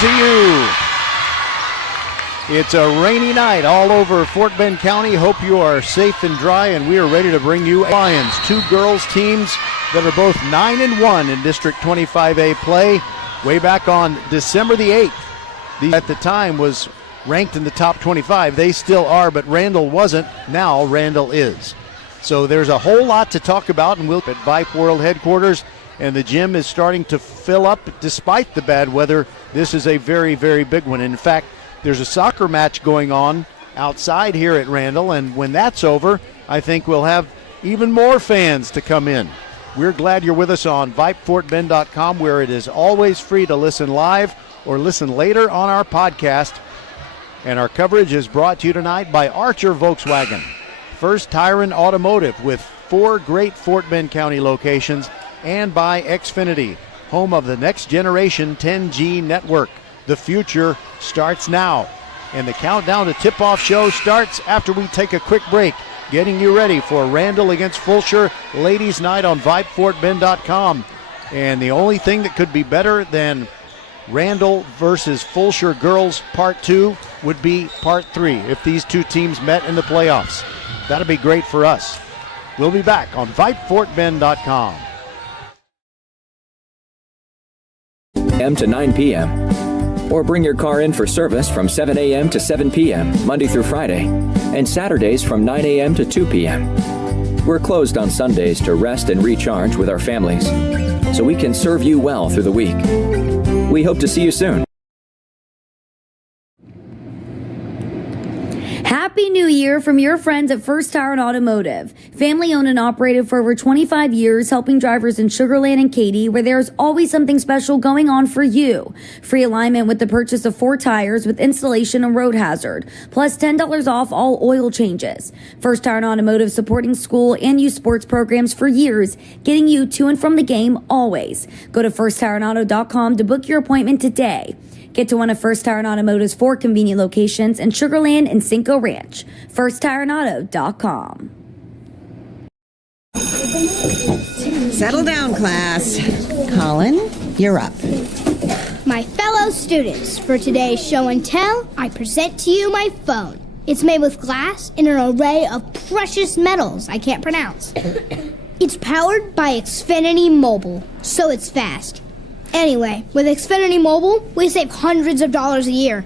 To you. It's a rainy night all over Fort Bend County. Hope you are safe and dry, and we are ready to bring you Lions, two girls teams that are both 9-1 in District 25A play. Way back on December the 8th, at the time was ranked in the top 25. They still are, but Randle wasn't. Now Randle is. So there's a whole lot to talk about, and we'll at Vype World headquarters, and the gym is starting to fill up despite the bad weather. This is a very, very big one. In fact, there's a soccer match going on outside here at Randle, and when that's over, I think we'll have even more fans to come in. We're glad you're with us on VypeFortBend.com, where it is always free to listen live or listen later on our podcast. And our coverage is brought to you tonight by Archer Volkswagen, First Tire and Automotive with 4 great Fort Bend County locations, and by Xfinity, home of the next generation 10G network. The future starts now, and the countdown to tip-off show starts after we take a quick break, getting you ready for Randle against Fulshear Ladies Night on VypeFortBend.com. And the only thing that could be better than Randle versus Fulshear Girls Part 2 would be Part 3 if these two teams met in the playoffs. That'd be great for us. We'll be back on VypeFortBend.com. To 9 p.m. Or bring your car in for service from 7 a.m. to 7 p.m. Monday through Friday, and Saturdays from 9 a.m. to 2 p.m. We're closed on Sundays to rest and recharge with our families, so we can serve you well through the week. We hope to see you soon. Happy New Year from your friends at First Tire and Automotive. Family owned and operated for over 25 years, helping drivers in Sugar Land and Katy, where there's always something special going on for you. Free alignment with the purchase of 4 tires with installation and road hazard, plus $10 off all oil changes. First Tire and Automotive supporting school and youth sports programs for years, getting you to and from the game always. Go to firsttireandauto.com to book your appointment today. Get to one of First Tire and Automotive's 4 convenient locations in Sugar Land and Cinco Ranch. FirstTireandAuto.com. Settle down, class. Colin, you're up. My fellow students, for today's show and tell, I present to you my phone. It's made with glass and an array of precious metals I can't pronounce. It's powered by Xfinity Mobile, so it's fast. Anyway, with Xfinity Mobile, we save hundreds of dollars a year.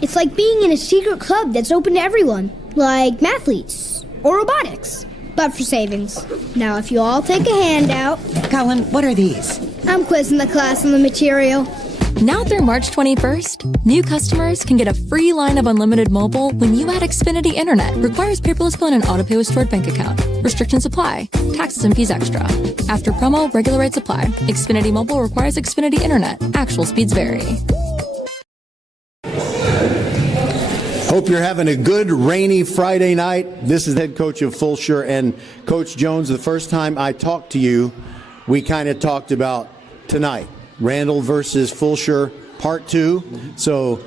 It's like being in a secret club that's open to everyone, like mathletes or robotics, but for savings. Now, if you all take a handout... Colin, what are these? I'm quizzing the class on the material. Now through March 21st, new customers can get a free line of unlimited mobile when you add Xfinity Internet. Requires paperless bill and an auto-pay with stored bank account. Restrictions apply. Taxes and fees extra. After promo, regular rates apply. Xfinity Mobile requires Xfinity Internet. Actual speeds vary. Hope you're having a good rainy Friday night. This is head coach of Fulshear, and Coach Jones, the first time I talked to you, we kind of talked about tonight. Randle versus Fulshear, Part 2. So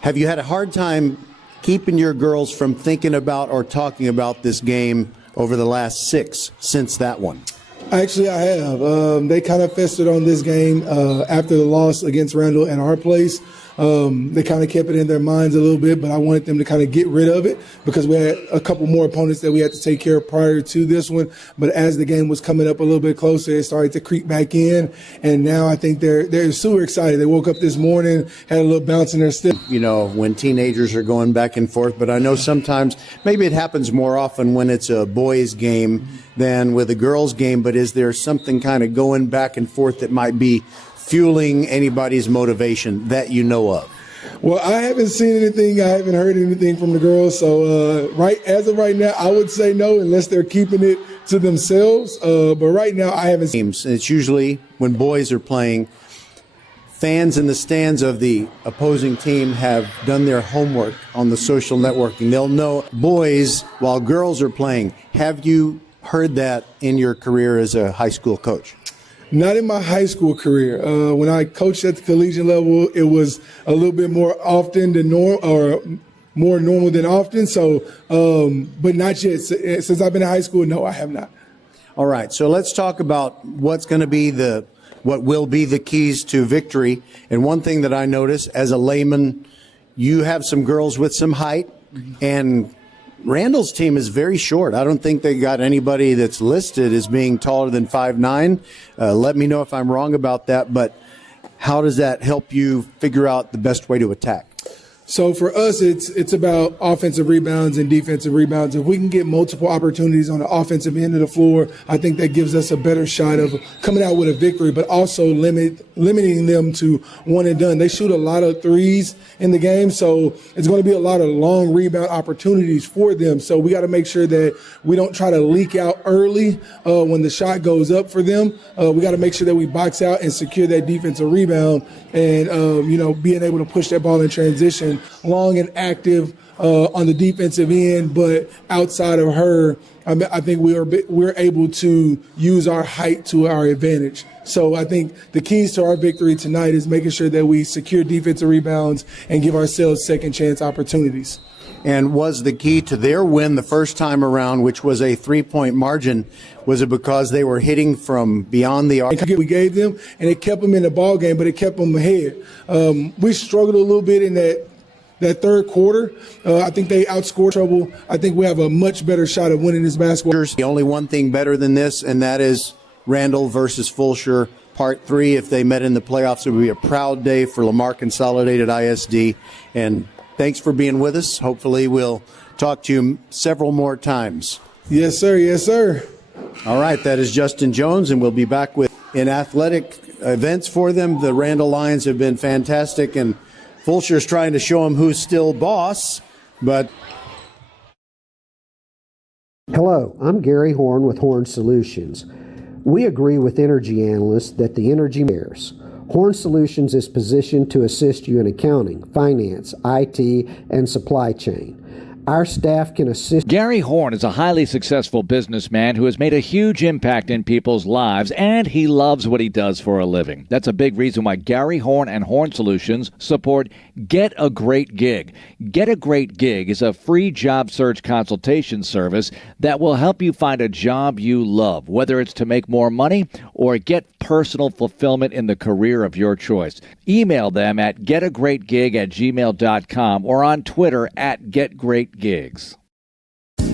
have you had a hard time keeping your girls from thinking about or talking about this game over the last 6 since that one? Actually, I have. They kind of festered on this game after the loss against Randle at our place. They kind of kept it in their minds a little bit, but I wanted them to kind of get rid of it because we had a couple more opponents that we had to take care of prior to this one. But as the game was coming up a little bit closer, it started to creep back in. And now I think they're super excited. They woke up this morning, had a little bounce in their step. You know, when teenagers are going back and forth, but I know sometimes maybe it happens more often when it's a boys' game than with a girls' game. But is there something kind of going back and forth that might be fueling anybody's motivation that you know of? Well, I haven't seen anything. I haven't heard anything from the girls. So as of right now, I would say no, unless they're keeping it to themselves. But right now, I haven't seen. It's usually when boys are playing, fans in the stands of the opposing team have done their homework on the social networking. They'll know boys while girls are playing. Have you heard that in your career as a high school coach? Not in my high school career. When I coached at the collegiate level, it was a little bit more often than more normal than often. So, but not yet. Since I've been in high school, no, I have not. All right. So let's talk about what's going to be the what will be the keys to victory. And one thing that I notice as a layman, you have some girls with some height, and Randle's team is very short. I don't think they got anybody that's listed as being taller than 5'9". Let me know if I'm wrong about that, but how does that help you figure out the best way to attack? So for us, it's about offensive rebounds and defensive rebounds. If we can get multiple opportunities on the offensive end of the floor, I think that gives us a better shot of coming out with a victory, but also limiting them to one and done. They shoot a lot of threes in the game, so it's going to be a lot of long rebound opportunities for them. So we got to make sure that we don't try to leak out early when the shot goes up for them. We got to make sure that we box out and secure that defensive rebound and, being able to push that ball in transition long and active on the defensive end, but outside of her, I think we're able to use our height to our advantage. So I think the keys to our victory tonight is making sure that we secure defensive rebounds and give ourselves second chance opportunities. And was the key to their win the first time around, which was a 3-point margin, was it because they were hitting from beyond the arc? We gave them, and it kept them in the ball game, but it kept them ahead. We struggled a little bit in that third quarter. I think they outscored trouble. I think we have a much better shot of winning this basketball. The only one thing better than this, and that is Randle versus Fulshear, Part 3. If they met in the playoffs, it would be a proud day for Lamar Consolidated ISD. And thanks for being with us. Hopefully we'll talk to you several more times. Yes, sir. Yes, sir. All right, that is Justin Jones, and we'll be back with in athletic events for them. The Randle Lions have been fantastic, and Fulshear's trying to show them who's still boss, but... Hello, I'm Gary Horn with Horn Solutions. We agree with energy analysts that the energy matters. Horn Solutions is positioned to assist you in accounting, finance, IT, and supply chain. Our staff can assist. Gary Horn is a highly successful businessman who has made a huge impact in people's lives, and he loves what he does for a living. That's a big reason why Gary Horn and Horn Solutions support Get a Great Gig. Get a Great Gig is a free job search consultation service that will help you find a job you love, whether it's to make more money or get personal fulfillment in the career of your choice. Email them at getagreatgig@gmail.com or on Twitter at getgreatgigs.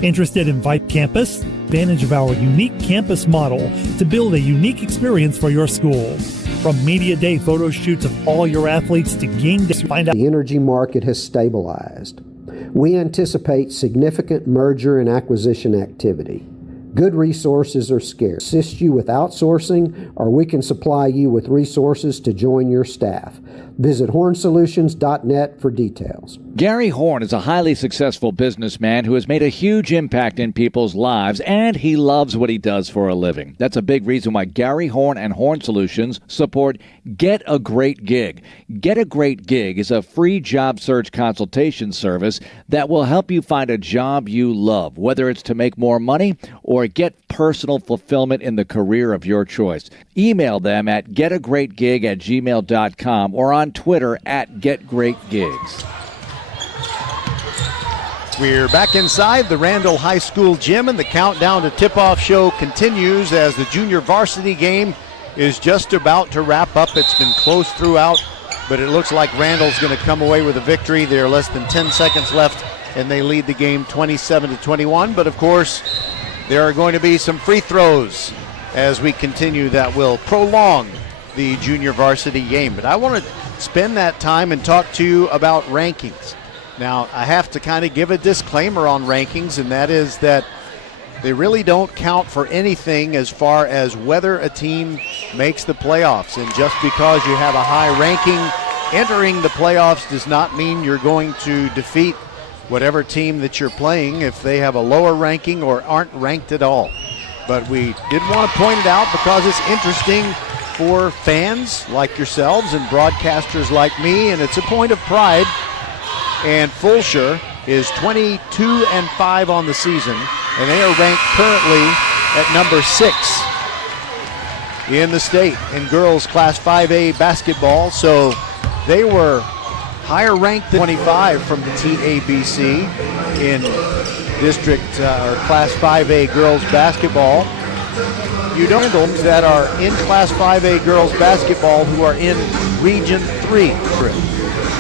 Interested in Vype Campus? Advantage of our unique campus model to build a unique experience for your school. From media day photo shoots of all your athletes to game day, find out. The energy market has stabilized. We anticipate significant merger and acquisition activity. Good resources are scarce. Assist you with outsourcing, or we can supply you with resources to join your staff. Visit hornsolutions.net for details. Gary Horn is a highly successful businessman who has made a huge impact in people's lives, and he loves what he does for a living. That's a big reason why Gary Horn and Horn Solutions support Get a Great Gig. Get a Great Gig is a free job search consultation service that will help you find a job you love, whether it's to make more money or get personal fulfillment in the career of your choice. Email them at getagreatgig@gmail.com or on Twitter at getgreatgigs. We're back inside the Randle High School gym, and the countdown to tip-off show continues as the junior varsity game is just about to wrap up. It's been close throughout, but it looks like Randle's going to come away with a victory. There are less than 10 seconds left, and they lead the game 27-21. But, of course, there are going to be some free throws as we continue that will prolong the junior varsity game. But I want to spend that time and talk to you about rankings. Now, I have to kind of give a disclaimer on rankings, and that is that they really don't count for anything as far as whether a team makes the playoffs. And just because you have a high ranking entering the playoffs does not mean you're going to defeat whatever team that you're playing if they have a lower ranking or aren't ranked at all. But we did want to point it out because it's interesting for fans like yourselves and broadcasters like me, and it's a point of pride. And Fulshear is 22-5 on the season, and they are ranked currently at number 6 in the state in girls Class 5A basketball. So they were higher ranked than 25 from the TABC in district or Class 5A girls basketball. you don't handle that are in Class 5A girls basketball who are in Region 3.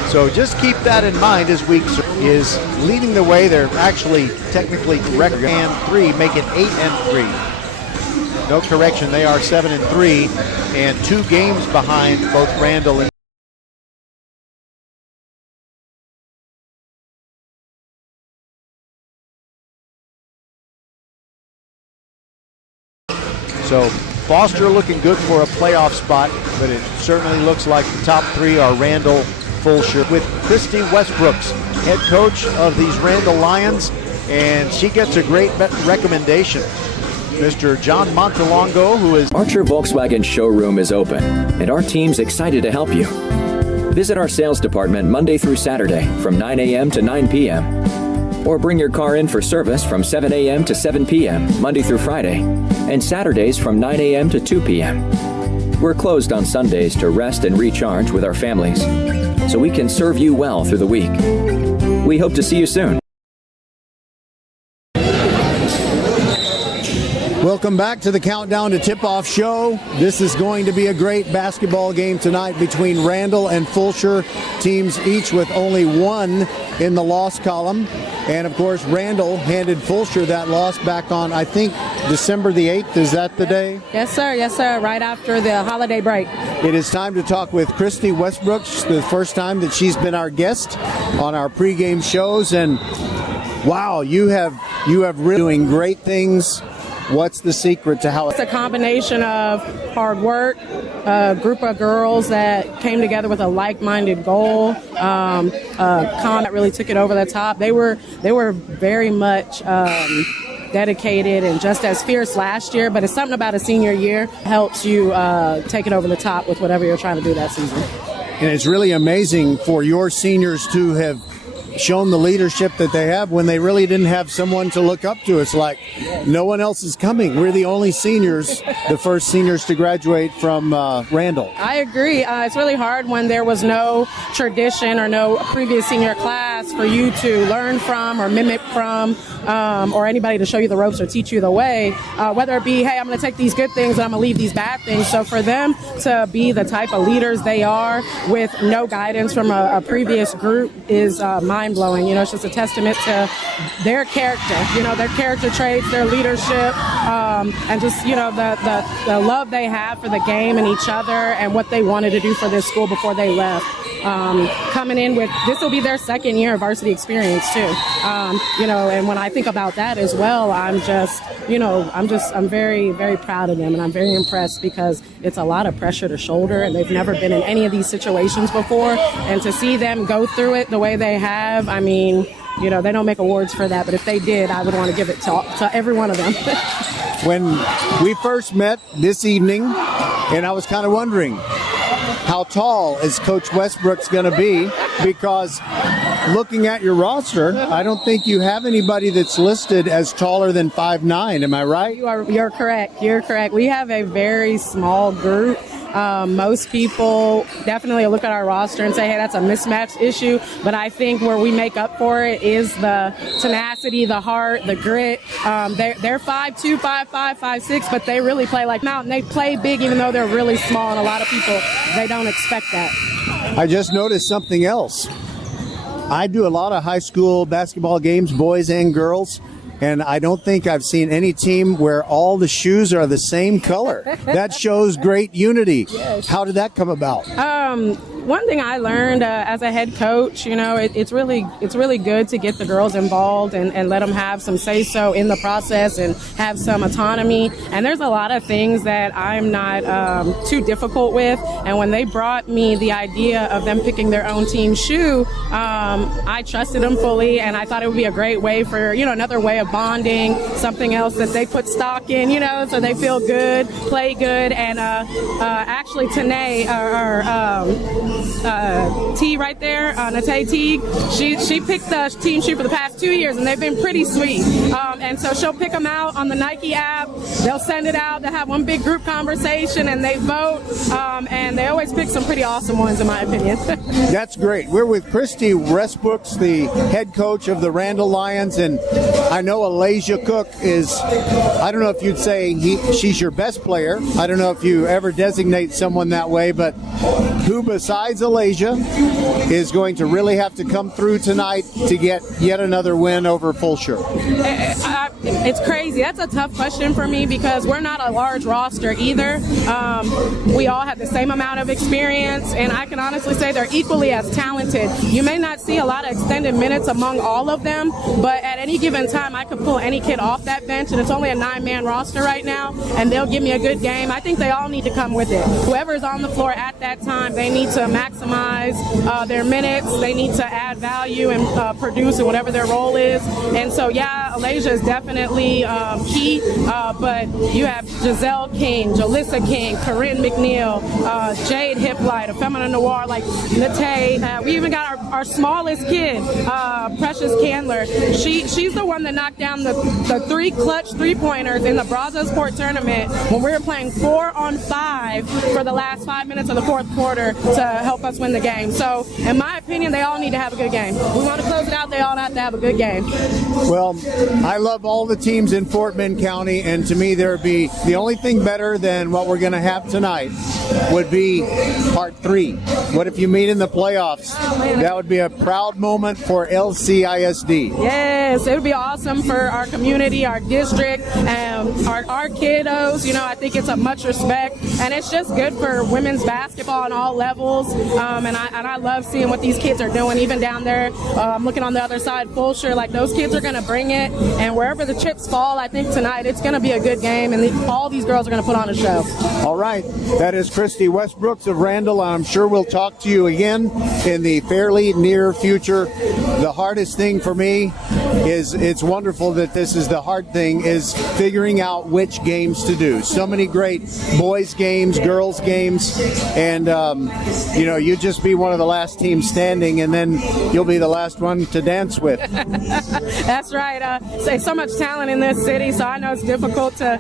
So just keep that in mind as week is leading the way. They're actually technically record and 3, make it 8-3. No correction, they are 7-3 and 2 games behind both Randle and so Foster looking good for a playoff spot, but it certainly looks like the top 3 are Randle, Fulshear, with Christy Westbrooks, head coach of these Randle Lions, and she gets a great recommendation. Mr. John Montalongo, who is... Archer Volkswagen showroom is open, and our team's excited to help you. Visit our sales department Monday through Saturday from 9 a.m. to 9 p.m. Or bring your car in for service from 7 a.m. to 7 p.m. Monday through Friday, and Saturdays from 9 a.m. to 2 p.m. We're closed on Sundays to rest and recharge with our families, so we can serve you well through the week. We hope to see you soon. Welcome back to the Countdown to Tip-Off show. This is going to be a great basketball game tonight between Randle and Fulshear, teams each with only 1 in the loss column. And, of course, Randle handed Fulshear that loss back on, I think, December the 8th. Is that the day? Yes, sir. Yes, sir. Right after the holiday break. It is time to talk with Christy Westbrooks, the first time that she's been our guest on our pregame shows. And, wow, you have really doing great things. What's the secret to how it's a combination of hard work, a group of girls that came together with a like-minded goal, that really took it over the top. They were very much dedicated and just as fierce last year, but it's something about a senior year helps you take it over the top with whatever you're trying to do that season. And it's really amazing for your seniors to have shown the leadership that they have when they really didn't have someone to look up to. It's like no one else is coming. We're the only seniors, the first seniors to graduate from Randle. I agree. It's really hard when there was no tradition or no previous senior class for you to learn from or mimic from, or anybody to show you the ropes or teach you the way, whether it be, hey, I'm going to take these good things and I'm going to leave these bad things. So for them to be the type of leaders they are with no guidance from a previous group is mind-blowing. It's just a testament to their character, their character traits, their leadership, and just, the love they have for the game and each other and what they wanted to do for this school before they left. Coming in with, this will be their second year of varsity experience too. And when I think about that as well, I'm very, very proud of them, and I'm very impressed because it's a lot of pressure to shoulder, and they've never been in any of these situations before. And to see them go through it the way they have, I mean, they don't make awards for that, but if they did, I would want to give it to every one of them. When we first met this evening, and I was kind of wondering, how tall is Coach Westbrook's going to be? Because looking at your roster, I don't think you have anybody that's listed as taller than 5'9". Am I right? You're correct. You're correct. We have a very small group. Most people definitely look at our roster and say, hey, that's a mismatch issue. But I think where we make up for it is the tenacity, the heart, the grit. They're 5'2", 5'5", 5'6", but they really play like mountain. They play big even though they're really small, and a lot of people, they don't expect that. I just noticed something else. I do a lot of high school basketball games, boys and girls. And I don't think I've seen any team where all the shoes are the same color. That shows great unity. Yes. How did that come about? One thing I learned as a head coach, it's really good to get the girls involved and let them have some say-so in the process and have some autonomy. And there's a lot of things that I'm not too difficult with. And when they brought me the idea of them picking their own team shoe, I trusted them fully, and I thought it would be a great way for, another way of bonding, something else that they put stock in, so they feel good, play good. And actually, Tanae, T right there, Nate Teague. She picked the team sheet for the past 2 years, and they've been pretty sweet. And so she'll pick them out on the Nike app. They'll send it out. They'll have one big group conversation, and they vote. And they always pick some pretty awesome ones, in my opinion. That's great. We're with Christy Westbrooks, the head coach of the Randle Lions, and I know Alasia Cook is, I don't know if you'd say she's your best player. I don't know if you ever designate someone that way, but who besides Alasia is going to really have to come through tonight to get yet another win over Fulshear? It's crazy. That's a tough question for me because we're not a large roster either. We all have the same amount of experience, and I can honestly say they're equally as talented. You may not see a lot of extended minutes among all of them, but at any given time, I could pull any kid off that bench, and it's only a 9-man roster right now, and they'll give me a good game. I think they all need to come with it. Whoever's on the floor at that time, they need to maximize their minutes. They need to add value and produce in whatever their role is. And so, yeah, Alasia is definitely key, but you have Giselle King, Jalissa King, Corinne McNeil, Jade Hippolyte, Feminine Noir, like Nate. We even got our smallest kid, Precious Candler. She's the one that knocked down the 3 clutch 3-pointers in the Brazos Sport tournament when we were playing 4-on-5 for the last 5 minutes of the fourth quarter to help us win the game. So, in my opinion, they all need to have a good game. We want to close it out, they all have to have a good game. Well, I love all the teams in Fort Bend County, and to me, there would be the only thing better than what we're going to have tonight would be part 3. What if you meet in the playoffs? That would be a proud moment for LCISD. Yes, it would be awesome for our community, our district, our kiddos. You know, I think it's a much respect, and it's just good for women's basketball on all levels. And I love seeing what these kids are doing, even down there. Looking on the other side, Fulshear, like those kids are going to bring it, and wherever the chips fall, I think tonight it's going to be a good game, and all these girls are going to put on a show. All right, that is Christy Westbrooks of Randle. I'm sure we'll talk to you again in the fairly near future. The hardest thing for me is, it's wonderful that this is the hard thing, is figuring out which games to do. So many great boys games, girls games, and you just be one of the last teams standing, and then you'll be the last one to dance with. That's right. There's so much talent in this city, so I know it's difficult to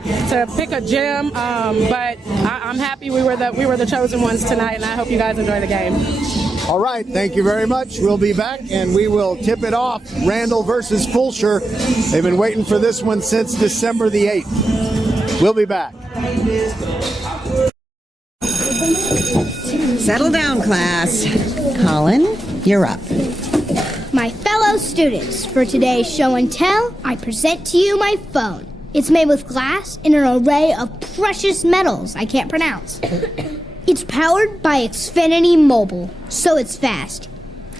pick a gym, but I'm happy we were the chosen ones tonight, and I hope you guys enjoy the game. All right, thank you very much. We'll be back, and we will tip it off. Randle versus Fulshear. They've been waiting for this one since December the 8th. We'll be back. Settle down, class. Colin, you're up. My fellow students, for today's show and tell, I present to you my phone. It's made with glass and an array of precious metals I can't pronounce. It's powered by Xfinity Mobile, so it's fast.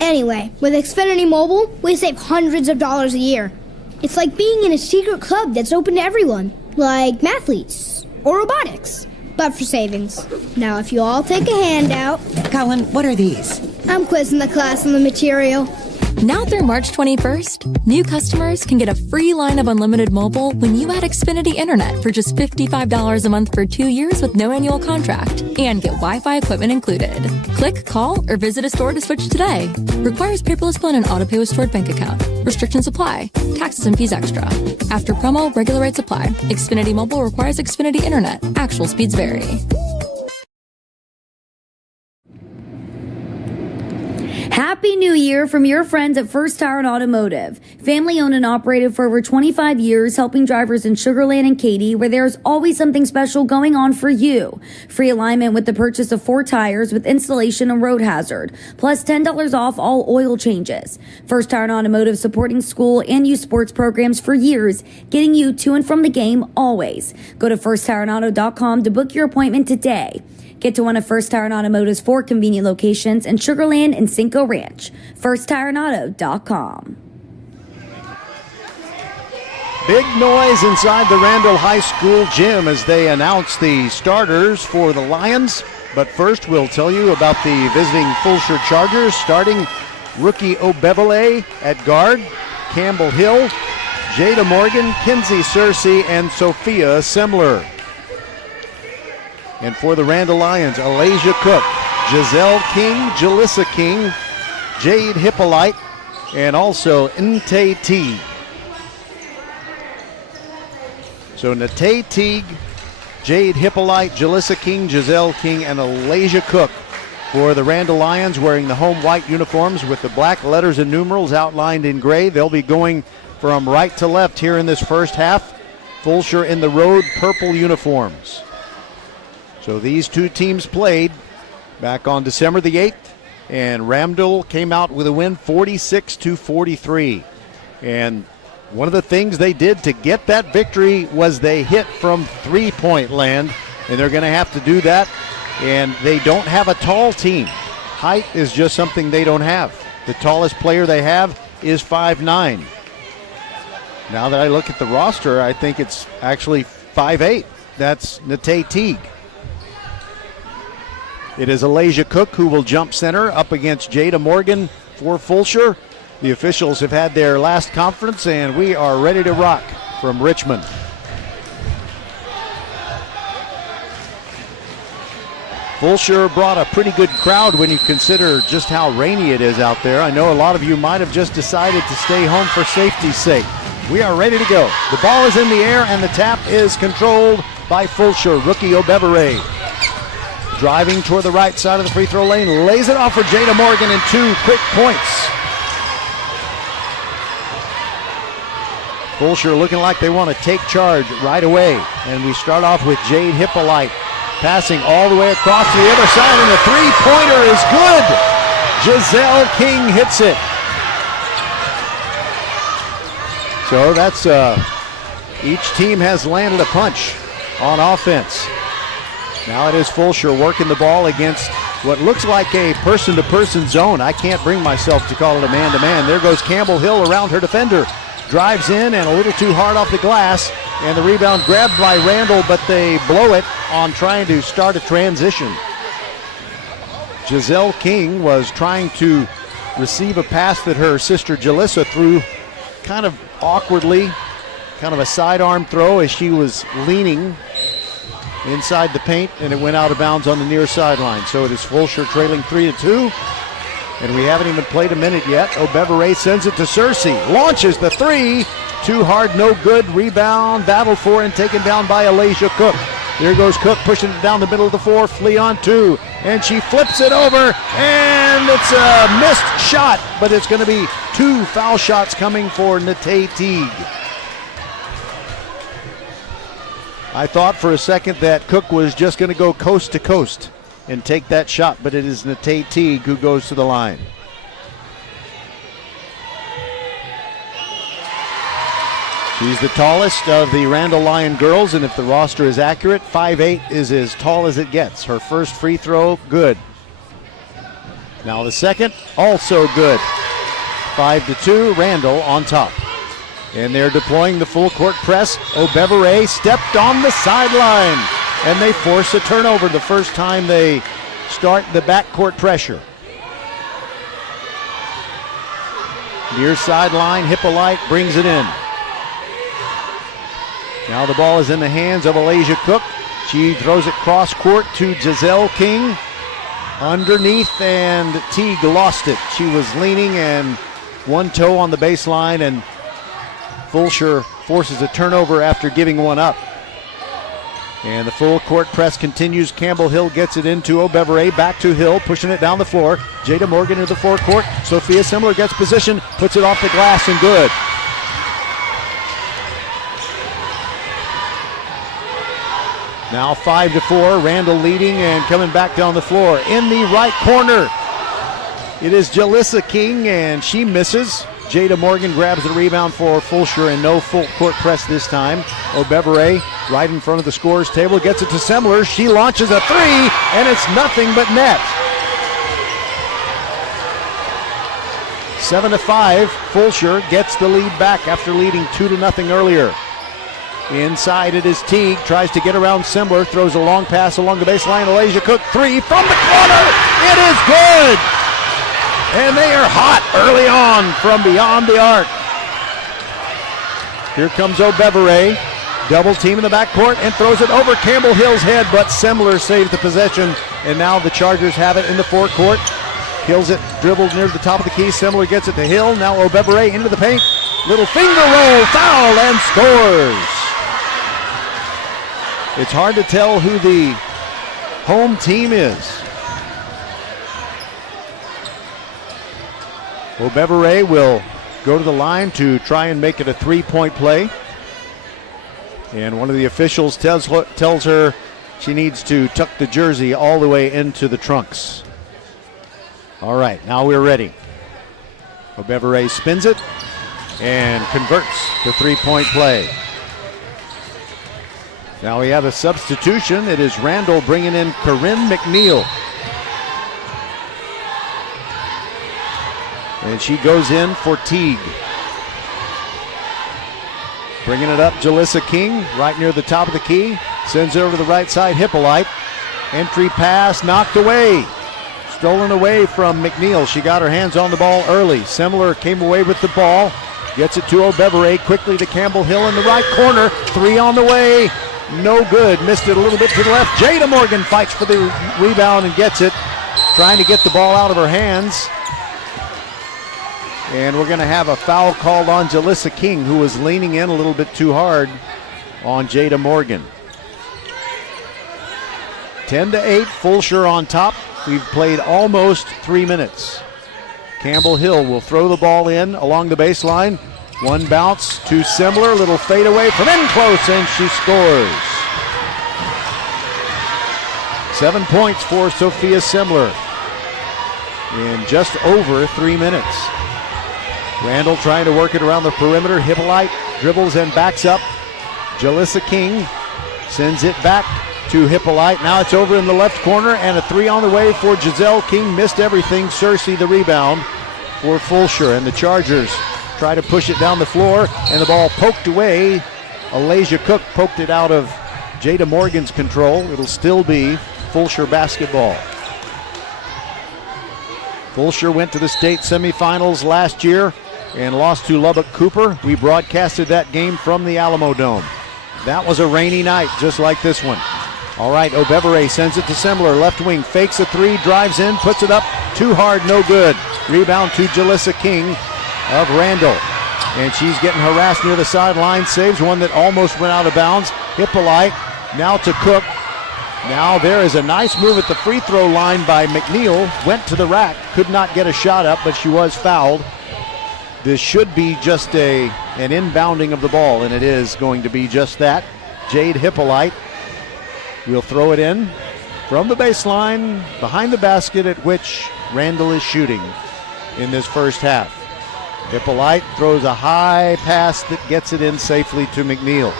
Anyway, with Xfinity Mobile, we save hundreds of dollars a year. It's like being in a secret club that's open to everyone, like mathletes or robotics, but for savings. Now, if you all take a handout... Colin, what are these? I'm quizzing the class on the material. Now through March 21st, new customers can get a free line of unlimited mobile when you add Xfinity Internet for just $55 a month for 2 years with no annual contract and get Wi-Fi equipment included. Click, call, or visit a store to switch today. Requires paperless plan and auto-pay with stored bank account. Restrictions apply. Taxes and fees extra. After promo, regular rates apply. Xfinity Mobile requires Xfinity Internet. Actual speeds vary. Happy New Year from your friends at First Tire and Automotive. Family owned and operated for over 25 years, helping drivers in Sugar Land and Katy, where there's always something special going on for you. Free alignment with the purchase of 4 tires with installation and road hazard, plus $10 off all oil changes. First Tire and Automotive supporting school and youth sports programs for years, getting you to and from the game always. Go to firsttireandauto.com to book your appointment today. Get to one of First Tire and Automotive's 4 convenient locations in Sugar Land and Cinco Ranch. FirstTireandAuto.com. Big noise inside the Randle High School gym as they announce the starters for the Lions. But first, we'll tell you about the visiting Fulshear Chargers, starting rookie Obevele at guard, Campbell Hill, Jada Morgan, Kinsey Searcy, and Sophia Semler. And for the Randle Lions, Alasia Cook, Giselle King, Jalissa King, Jade Hippolyte, and also Nte Teague. So Nte Teague, Jade Hippolyte, Jalissa King, Giselle King, and Alasia Cook for the Randle Lions, wearing the home white uniforms with the black letters and numerals outlined in gray. They'll be going from right to left here in this first half. Fulshear in the road purple uniforms. So these two teams played back on December the 8th, and Randle came out with a win 46-43. And one of the things they did to get that victory was they hit from three-point land, and they're going to have to do that. And they don't have a tall team. Height is just something they don't have. The tallest player they have is 5'9". Now that I look at the roster, I think it's actually 5'8". That's Nte Teague. It is Alasia Cook who will jump center up against Jada Morgan for Fulshear. The officials have had their last conference, and we are ready to rock from Richmond. Fulshear brought a pretty good crowd when you consider just how rainy it is out there. I know a lot of you might have just decided to stay home for safety's sake. We are ready to go. The ball is in the air, and the tap is controlled by Fulshear. Rookie Obevere driving toward the right side of the free throw lane, lays it off for Jada Morgan, and 2 quick points. Fulshear looking like they want to take charge right away. And we start off with Jade Hippolyte passing all the way across to the other side, and the three-pointer is good. Giselle King hits it. So that's each team has landed a punch on offense. Now it is Fulshear working the ball against what looks like a person-to-person zone. I can't bring myself to call it a man-to-man. There goes Campbell Hill around her defender. Drives in and a little too hard off the glass, and the rebound grabbed by Randle, but they blow it on trying to start a transition. Giselle King was trying to receive a pass that her sister Jalissa threw kind of awkwardly, kind of a sidearm throw as she was leaning inside the paint, and it went out of bounds on the near sideline. So it is Fulshear trailing 3-2. And we haven't even played a minute yet. Obevere sends it to Cersei. Launches the three. Too hard, no good. Rebound, battle for, and taken down by Alasia Cook. There goes Cook pushing it down the middle of the floor. Flea on 2. And she flips it over. And it's a missed shot. But it's going to be 2 foul shots coming for Nte Teague. I thought for a second that Cook was just going to go coast to coast and take that shot, but it is Nte Teague who goes to the line. She's the tallest of the Randle Lion girls, and if the roster is accurate, 5'8" is as tall as it gets. Her first free throw, good. Now the second, also good. 5-2, Randle on top. And they're deploying the full court press. Obevere stepped on the sideline, and they force a turnover the first time they start the backcourt pressure. Near sideline, Hippolyte brings it in. Now the ball is in the hands of Alasia Cook. She throws it cross court to Giselle King. Underneath, and Teague lost it. She was leaning and one toe on the baseline, and Fulshear forces a turnover after giving one up. And the full court press continues. Campbell Hill gets it into Obevere. Back to Hill, pushing it down the floor. Jada Morgan into the forecourt. Sophia Simler gets position, puts it off the glass, and good. Now 5-4, Randle leading and coming back down the floor. In the right corner, it is Jalissa King, and she misses. Jada Morgan grabs the rebound for Fulshear, and no full court press this time. Obevere right in front of the scorer's table, gets it to Simler. She launches a three, and it's nothing but net. 7-5, Fulshear gets the lead back after leading 2-0 earlier. Inside it is Teague, tries to get around Simler, throws a long pass along the baseline. Alasia Cook, three from the corner. It is good. And they are hot early on from beyond the arc. Here comes Obevere, double team in the backcourt, and throws it over Campbell Hill's head, but Simler saves the possession And now the Chargers have it in the forecourt. Kills it, dribbles near the top of the key. Similar gets it to Hill. Now Obebere into the paint. Little finger roll, foul, and scores. It's hard to tell who the home team is. Obebere will go to the line to try and make it a three-point play. And one of the officials tells her she needs to tuck the jersey all the way into the trunks. All right, now we're ready. Obebere spins it and converts the three-point play. Now we have a substitution. It is Randle bringing in Corinne McNeil. And she goes in for Teague. Bringing it up, Jalissa King, right near the top of the key. Sends it over to the right side, Hippolyte. Entry pass knocked away. Stolen away from McNeil. She got her hands on the ball early. Semler came away with the ball. Gets it to Obebere, quickly to Campbell Hill in the right corner. Three on the way. No good. Missed it a little bit to the left. Jada Morgan fights for the rebound and gets it. Trying to get the ball out of her hands. And we're going to have a foul called on Jalissa King, who was leaning in a little bit too hard on Jada Morgan. 10-8, Fulshear on top. We've played almost 3 minutes. Campbell Hill will throw the ball in along the baseline. One bounce to Semler, little fadeaway from in close, and she scores. 7 points for Sophia Semler in just over 3 minutes. Randle trying to work it around the perimeter. Hippolyte dribbles and backs up. Jalissa King sends it back to Hippolyte. Now it's over in the left corner, and a three on the way for Giselle King. Missed everything. Cersei the rebound for Fulshear, and the Chargers try to push it down the floor, and the ball poked away. Alasia Cook poked it out of Jada Morgan's control. It'll still be Fulshear basketball. Fulshear went to the state semifinals last year and lost to Lubbock Cooper. We broadcasted that game from the Alamo Dome. That was a rainy night, just like this one. All right, Obebere sends it to Semler. Left wing, fakes a three, drives in, puts it up. Too hard, no good. Rebound to Jalissa King of Randle. And she's getting harassed near the sideline. Saves one that almost went out of bounds. Hippolyte now to Cook. Now there is a nice move at the free throw line by McNeil. Went to the rack, could not get a shot up, but she was fouled. This should be just an inbounding of the ball, and it is going to be just that. Jade Hippolyte will throw it in from the baseline, behind the basket at which Randle is shooting in this first half. Hippolyte throws a high pass that gets it in safely to McNeil.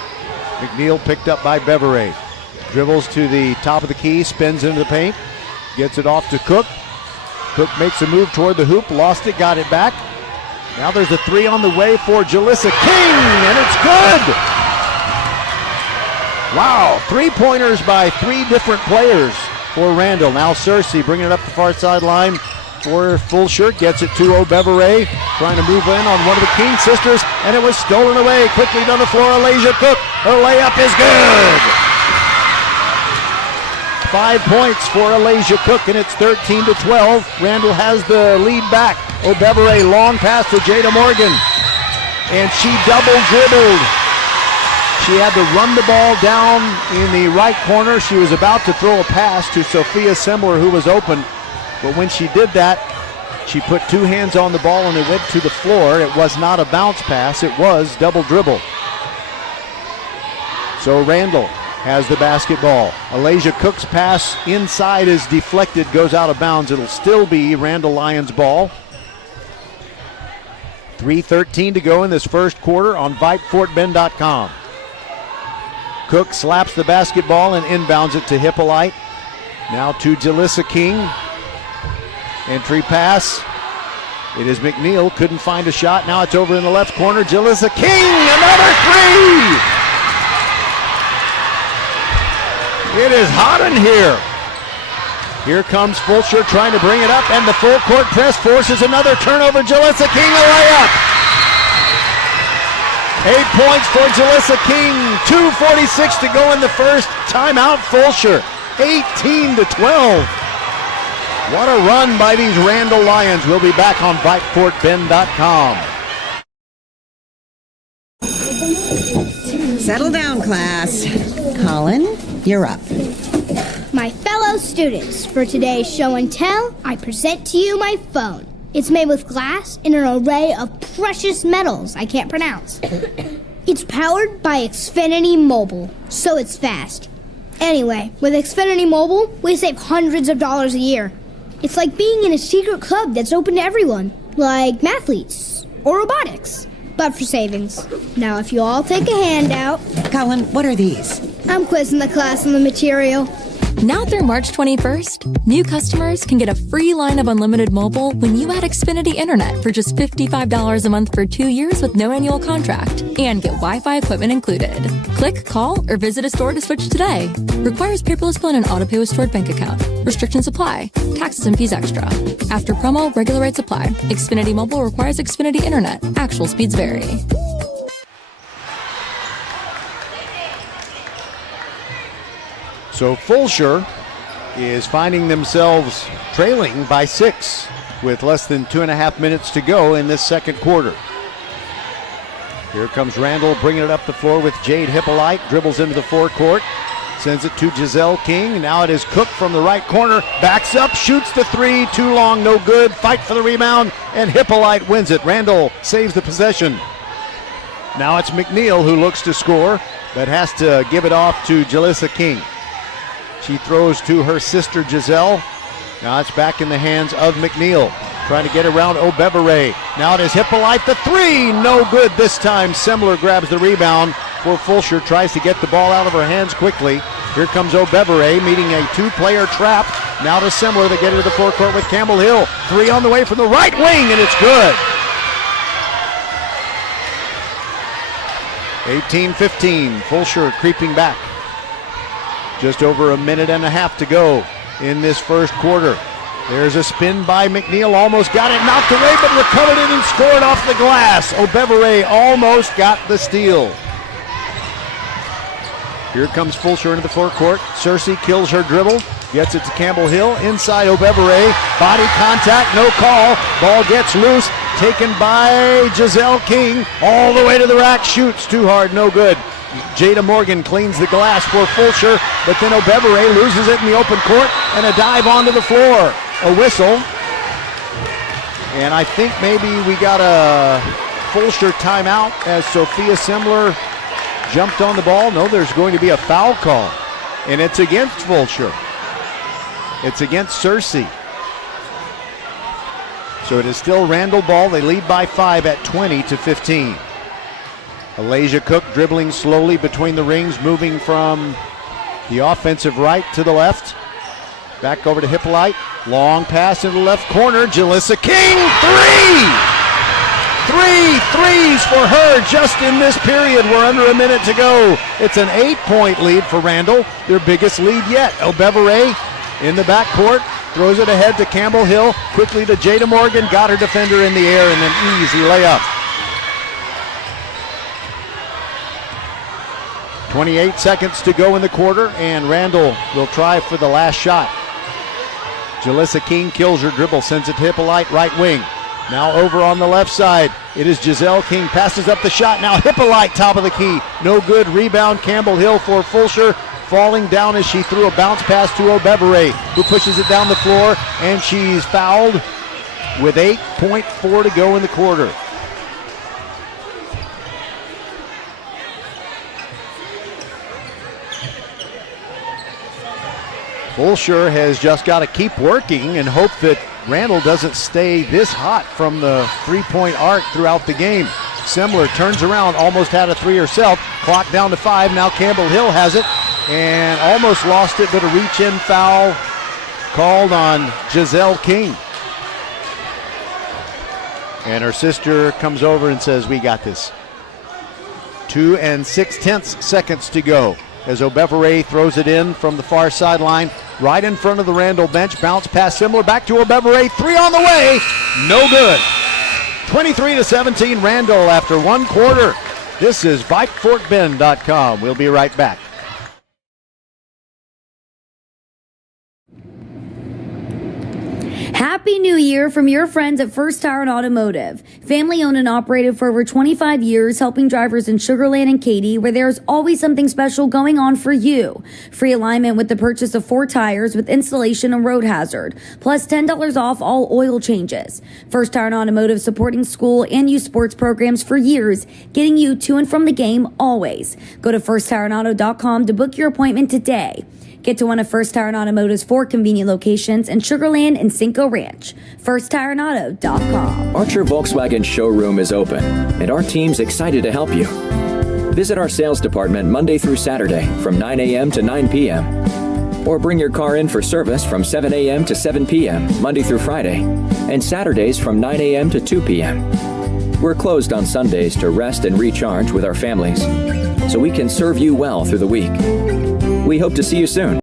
McNeil picked up by Bevere. Dribbles to the top of the key, spins into the paint, gets it off to Cook. Cook makes a move toward the hoop, lost it, got it back. Now there's a three on the way for Jalissa King, and it's good! Wow, three-pointers by three different players for Randle. Now Cersei bringing it up the far sideline for Fulshear, gets it to Obebere, trying to move in on one of the King sisters, and it was stolen away. Quickly down the floor, Alasia Cook. Her layup is good! 5 points for Alasia Cook, and it's 13-12. Randle has the lead back. Obebere, long pass to Jada Morgan, and she double dribbled. She had to run the ball down in the right corner. She was about to throw a pass to Sophia Semler, who was open, but when she did that, she put two hands on the ball and it went to the floor. It was not a bounce pass, it was double dribble. So Randle has the basketball. Alasia Cook's pass inside is deflected, goes out of bounds. It'll still be Randle Lions ball. 3:13 to go in this first quarter on VypeFortBend.com. Cook slaps the basketball and inbounds it to Hippolyte. Now to Jalissa King. Entry pass. It is McNeil, couldn't find a shot. Now it's over in the left corner. Jalissa King, another three! It is hot in here. Here comes Fulshear trying to bring it up, and the full court press forces another turnover. Jalissa King, a layup. 8 points for Jalissa King. 2:46 to go in the first. Timeout, Fulshear. 18-12. What a run by these Randle Lions. We'll be back on VypeFortBend.com. Settle down, class. Colin, you're up. My fellow students, for today's show and tell, I present to you my phone. It's made with glass and an array of precious metals I can't pronounce. It's powered by Xfinity Mobile, so it's fast. Anyway, with Xfinity Mobile, we save hundreds of dollars a year. It's like being in a secret club that's open to everyone, like mathletes or robotics, but for savings. Now, if you all take a handout... Colin, what are these? I'm quizzing the class on the material. Now through March 21st, new customers can get a free line of unlimited mobile when you add Xfinity Internet for just $55 a month for 2 years with no annual contract and get Wi-Fi equipment included. Click, call, or visit a store to switch today. Requires paperless bill and an auto-pay with stored bank account. Restrictions apply. Taxes and fees extra. After promo, regular rates apply. Xfinity Mobile requires Xfinity Internet. Actual speeds vary. So Fulshear is finding themselves trailing by 6 with less than 2.5 minutes to go in this second quarter. Here comes Randle bringing it up the floor with Jade Hippolyte. Dribbles into the forecourt. Sends it to Giselle King. Now it is Cook from the right corner. Backs up, shoots the three. Too long, no good. Fight for the rebound, and Hippolyte wins it. Randle saves the possession. Now it's McNeil who looks to score, but has to give it off to Jalissa King. She throws to her sister Giselle. Now it's back in the hands of McNeil. Trying to get around O'Beverray. Now it is Hippolyte, the three. No good this time. Semler grabs the rebound for Fulshear. Tries to get the ball out of her hands quickly. Here comes O'Beverray meeting a two-player trap. Now to Semler. They get into the forecourt with Campbell Hill. Three on the way from the right wing, and it's good. 18-15. Fulshear creeping back. Just over a minute and a half to go in this first quarter. There's a spin by McNeil, almost got it knocked away, but recovered it and scored off the glass. O'Beverray almost got the steal. Here comes Fulshear into the forecourt. Cersei kills her dribble, gets it to Campbell Hill, inside O'Beverray, body contact, no call. Ball gets loose, taken by Giselle King, all the way to the rack, shoots too hard, no good. Jada Morgan cleans the glass for Fulshear, but then O'Beverray loses it in the open court and a dive onto the floor. A whistle. And I think maybe we got a Fulshear timeout as Sophia Semler jumped on the ball. No, there's going to be a foul call. And it's against Fulshear. It's against Cersei. So it is still Randle ball. They lead by 5 at 20-15. Alasia Cook dribbling slowly between the rings, moving from the offensive right to the left. Back over to Hippolyte. Long pass in the left corner. Jalissa King, three! 3 threes for her just in this period. We're under a minute to go. It's an 8-point lead for Randle, their biggest lead yet. O'Beverray in the backcourt, throws it ahead to Campbell Hill, quickly to Jada Morgan, got her defender in the air, and an easy layup. 28 seconds to go in the quarter, and Randle will try for the last shot. Jalissa King kills her dribble, sends it to Hippolyte, right wing. Now over on the left side, it is Giselle King, passes up the shot. Now Hippolyte, top of the key. No good, rebound Campbell Hill for Fulshear. Falling down as she threw a bounce pass to O'Beverray, who pushes it down the floor, and she's fouled with 8.4 to go in the quarter. Fulshear has just got to keep working and hope that Randle doesn't stay this hot from the three-point arc throughout the game. Semler turns around, almost had a three herself. Clock down to 5. Now Campbell Hill has it and almost lost it, but a reach-in foul called on Giselle King. And her sister comes over and says, "We got this." 2 6/10 seconds to go as O'Beverray throws it in from the far sideline, right in front of the Randle bench. Bounce pass Semler back to O'Beverray. 3 on the way. No good. 23-17 Randle after 1 quarter. This is VypeFortBend.com. We'll be right back. Happy New Year from your friends at First Tire and Automotive. Family owned and operated for over 25 years, helping drivers in Sugar Land and Katy, where there's always something special going on for you. Free alignment with the purchase of 4 tires with installation and road hazard, plus $10 off all oil changes. First Tire and Automotive supporting school and youth sports programs for years, getting you to and from the game always. Go to firsttireandauto.com to book your appointment today. Get to one of First Tire and Automotive's 4 convenient locations in Sugar Land and Cinco Ranch. FirstTireandAuto.com. Archer Volkswagen showroom is open, and our team's excited to help you. Visit our sales department Monday through Saturday from 9 a.m. to 9 p.m. Or bring your car in for service from 7 a.m. to 7 p.m. Monday through Friday, and Saturdays from 9 a.m. to 2 p.m. We're closed on Sundays to rest and recharge with our families, so we can serve you well through the week. We hope to see you soon.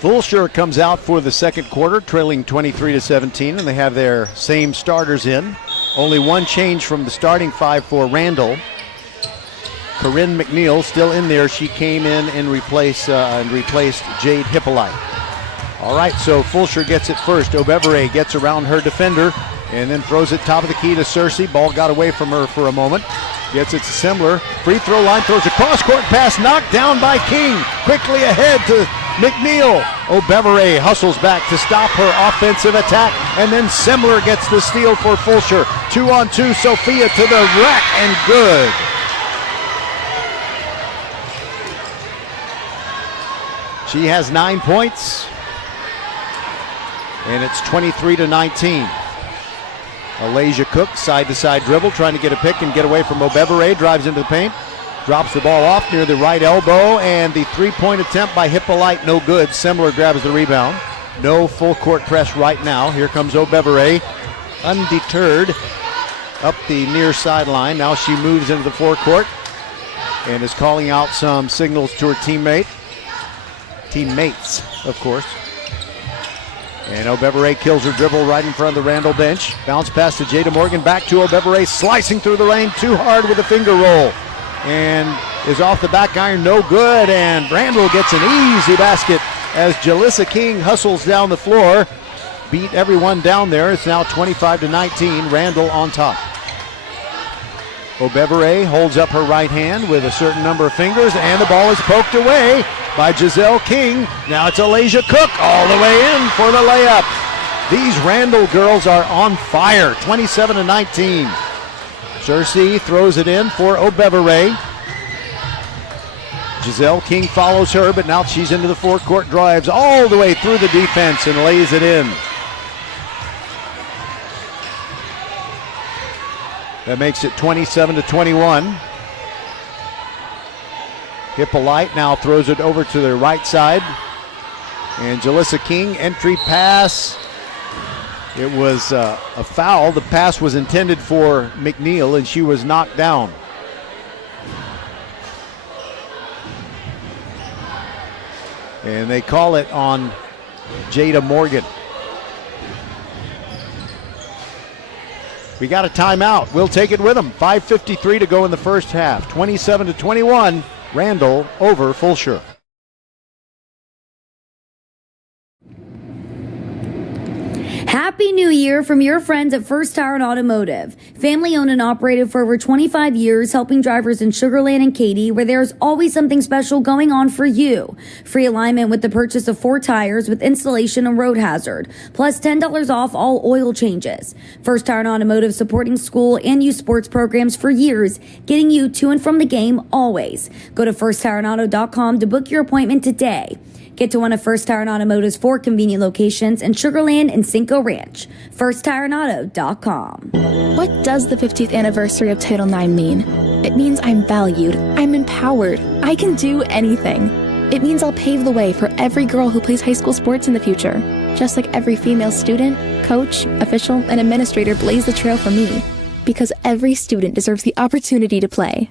Fulshear comes out for the second quarter, trailing 23-17, and they have their same starters in. Only one change from the starting 5 for Randle. Corinne McNeil still in there. She came in and replaced Jade Hippolyte. All right, so Fulshear gets it first. O'Beverett gets around her defender and then throws it top of the key to Cersei. Ball got away from her for a moment. Gets it to Semler. Free throw line, throws a cross-court pass, knocked down by King. Quickly ahead to McNeil. O'Beverett hustles back to stop her offensive attack, and then Semler gets the steal for Fulshear. 2-on-2, Sophia to the rack, and good. She has 9 points, and it's 23-19. Alasia Cook, side-to-side dribble, trying to get a pick and get away from O'Beverett. Drives into the paint, drops the ball off near the right elbow, and the three-point attempt by Hippolyte, no good. Semler grabs the rebound. No full-court press right now. Here comes O'Beverett, undeterred, up the near sideline. Now she moves into the forecourt and is calling out some signals to her teammates, of course. And O'Beverett kills her dribble right in front of the Randle bench. Bounce pass to Jada Morgan, back to O'Beverett, slicing through the lane, too hard with a finger roll. And is off the back iron, no good. And Randle gets an easy basket as Jalissa King hustles down the floor. Beat everyone down there. It's now 25-19, Randle on top. O'Beverett holds up her right hand with a certain number of fingers, and the ball is poked away by Giselle King. Now it's Alasia Cook all the way in for the layup. These Randle girls are on fire, 27-19. Cersei throws it in for O'Beverett. Giselle King follows her, but now she's into the forecourt, drives all the way through the defense and lays it in. That makes it 27-21. Hippolyte now throws it over to the right side. And Jalissa King, entry pass. It was a foul. The pass was intended for McNeil, and she was knocked down. And they call it on Jada Morgan. We got a timeout. We'll take it with them. 5:53 to go in the first half. 27-21, Randle over Fulshear. Happy New Year from your friends at First Tire and Automotive. Family owned and operated for over 25 years, helping drivers in Sugar Land and Katy, where there's always something special going on for you. Free alignment with the purchase of 4 tires with installation and road hazard, plus $10 off all oil changes. First Tire and Automotive supporting school and youth sports programs for years, getting you to and from the game always. Go to firsttireandauto.com to book your appointment today. Get to one of First Tire and Automotive's 4 convenient locations in Sugar Land and Cinco Ranch. FirstTireandAuto.com. What does the 50th anniversary of Title IX mean? It means I'm valued, I'm empowered, I can do anything. It means I'll pave the way for every girl who plays high school sports in the future, just like every female student, coach, official, and administrator blazed the trail for me, because every student deserves the opportunity to play.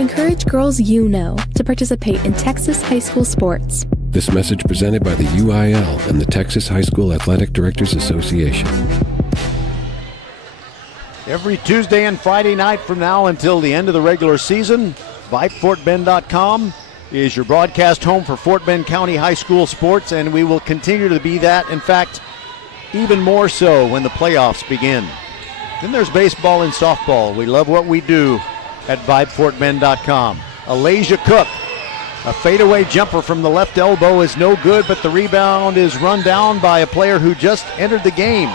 Encourage girls you know to participate in Texas high school sports. This message presented by the UIL and the Texas High School Athletic Directors Association. Every Tuesday and Friday night from now until the end of the regular season, VypeFortBend.com is your broadcast home for Fort Bend County High School sports, and we will continue to be that. In fact, even more so when the playoffs begin. Then there's baseball and softball. We love what we do at VypeFortBend.com. Alasia Cook, a fadeaway jumper from the left elbow is no good, but the rebound is run down by a player who just entered the game,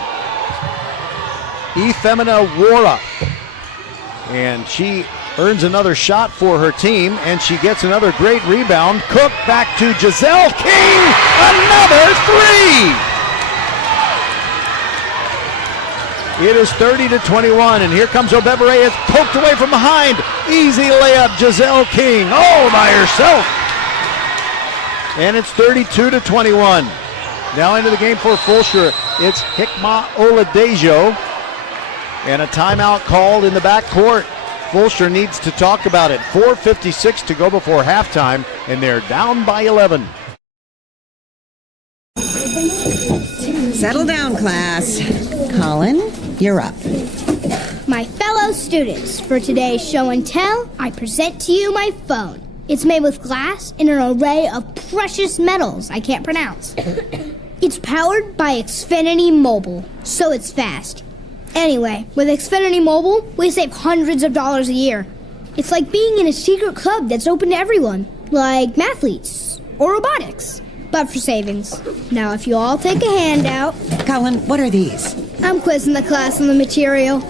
Efemina Wara. And she earns another shot for her team, and she gets another great rebound. Cook back to Giselle King, another three! It is 30-21, and here comes Obevere. It's poked away from behind. Easy layup, Giselle King, all by herself. And it's 32-21. Now into the game for Fulshear. It's Hikma Oladejo. And a timeout called in the backcourt. Fulshear needs to talk about it. 4:56 to go before halftime, and they're down by 11. Settle down, class. Colin, you're up. My fellow students, for today's show and tell, I present to you my phone. It's made with glass and an array of precious metals I can't pronounce. It's powered by Xfinity Mobile, so it's fast. Anyway, with Xfinity Mobile, we save hundreds of dollars a year. It's like being in a secret club that's open to everyone, like mathletes or robotics, but for savings. Now, if you all take a handout... Colin, what are these? I'm quizzing the class on the material.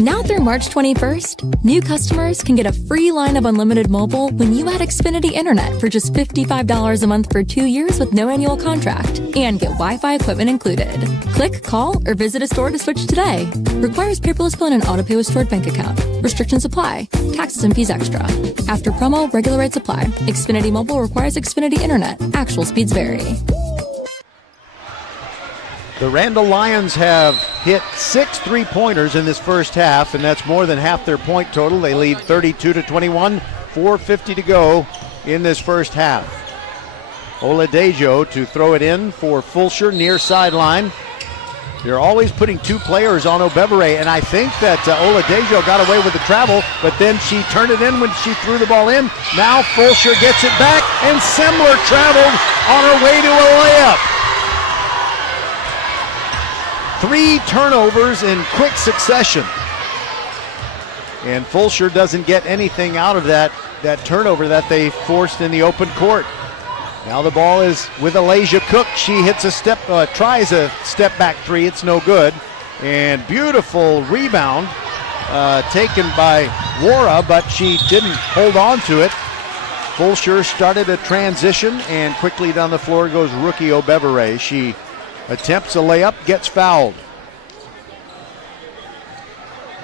Now through March 21st, new customers can get a free line of unlimited mobile when you add Xfinity Internet for just $55 a month for 2 years with no annual contract and get Wi-Fi equipment included. Click, call, or visit a store to switch today. Requires paperless bill and an auto-pay with stored bank account. Restrictions apply. Taxes and fees extra. After promo, regular rates apply. Xfinity Mobile requires Xfinity Internet. Actual speeds vary. The Randle Lions have hit 6 3-pointers in this first half, and that's more than half their point total. They lead 32-21, 4:50 to go in this first half. Oladejo to throw it in for Fulshear near sideline. They're always putting 2 players on Obevere, and I think that Oladejo got away with the travel, but then she turned it in when she threw the ball in. Now Fulshear gets it back, and Semler traveled on her way to a layup. 3 turnovers in quick succession. And Fulshear doesn't get anything out of that turnover that they forced in the open court. Now the ball is with Alasia Cook. She hits tries a step back 3. It's no good. And beautiful rebound taken by Wara, but she didn't hold on to it. Fulshear started a transition, and quickly down the floor goes rookie Obevere. She attempts a layup, gets fouled.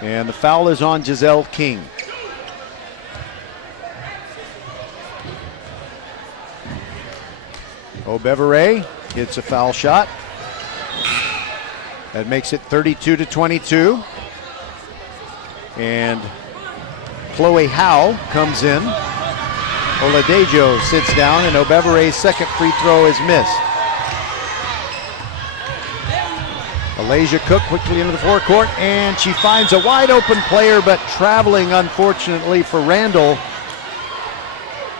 And the foul is on Giselle King. Obevere hits a foul shot. That makes it 32-22. And Chloe Howe comes in. Oladejo sits down, and Obevere's second free throw is missed. Alasia Cook quickly into the forecourt, and she finds a wide open player, but traveling unfortunately for Randle.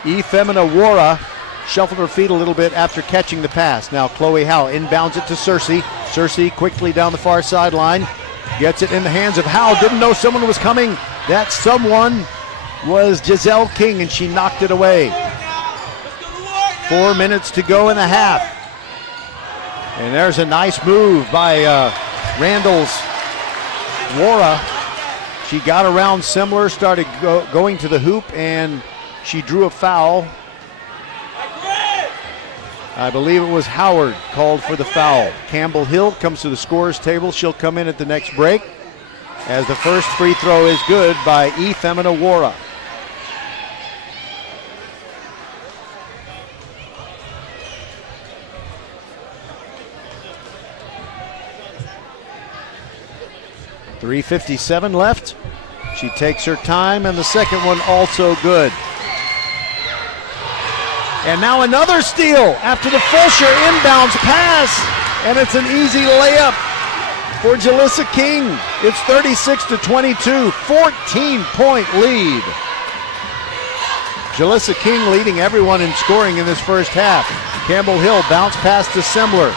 Efemina Wara shuffled her feet a little bit after catching the pass. Now Chloe Howe inbounds it to Cersei. Cersei quickly down the far sideline, gets it in the hands of Howe. Didn't know someone was coming. That someone was Giselle King, and she knocked it away. 4 minutes to go in the half. And there's a nice move by Randle's Wara. She got around Semler, started going to the hoop, and she drew a foul. I believe it was Howard called for the foul. Campbell Hill comes to the scorer's table. She'll come in at the next break, as the first free throw is good by Efemina Wara. .357 left. She takes her time, and the second one also good. And now another steal after the Fulshear inbounds pass, and it's an easy layup for Jalissa King. It's 36-22, 14-point lead. Jalissa King leading everyone in scoring in this first half. Campbell Hill bounce pass to Semler.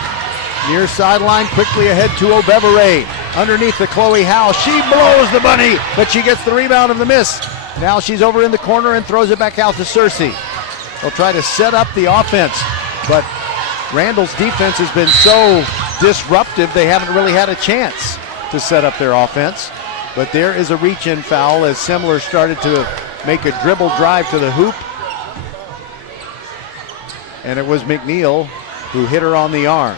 Near sideline, quickly ahead to O'Beverett. Underneath to Chloe Howe. She blows the bunny, but she gets the rebound of the miss. Now she's over in the corner and throws it back out to Cersei. They'll try to set up the offense, but Randle's defense has been so disruptive, they haven't really had a chance to set up their offense. But there is a reach-in foul as Semler started to make a dribble drive to the hoop. And it was McNeil who hit her on the arm.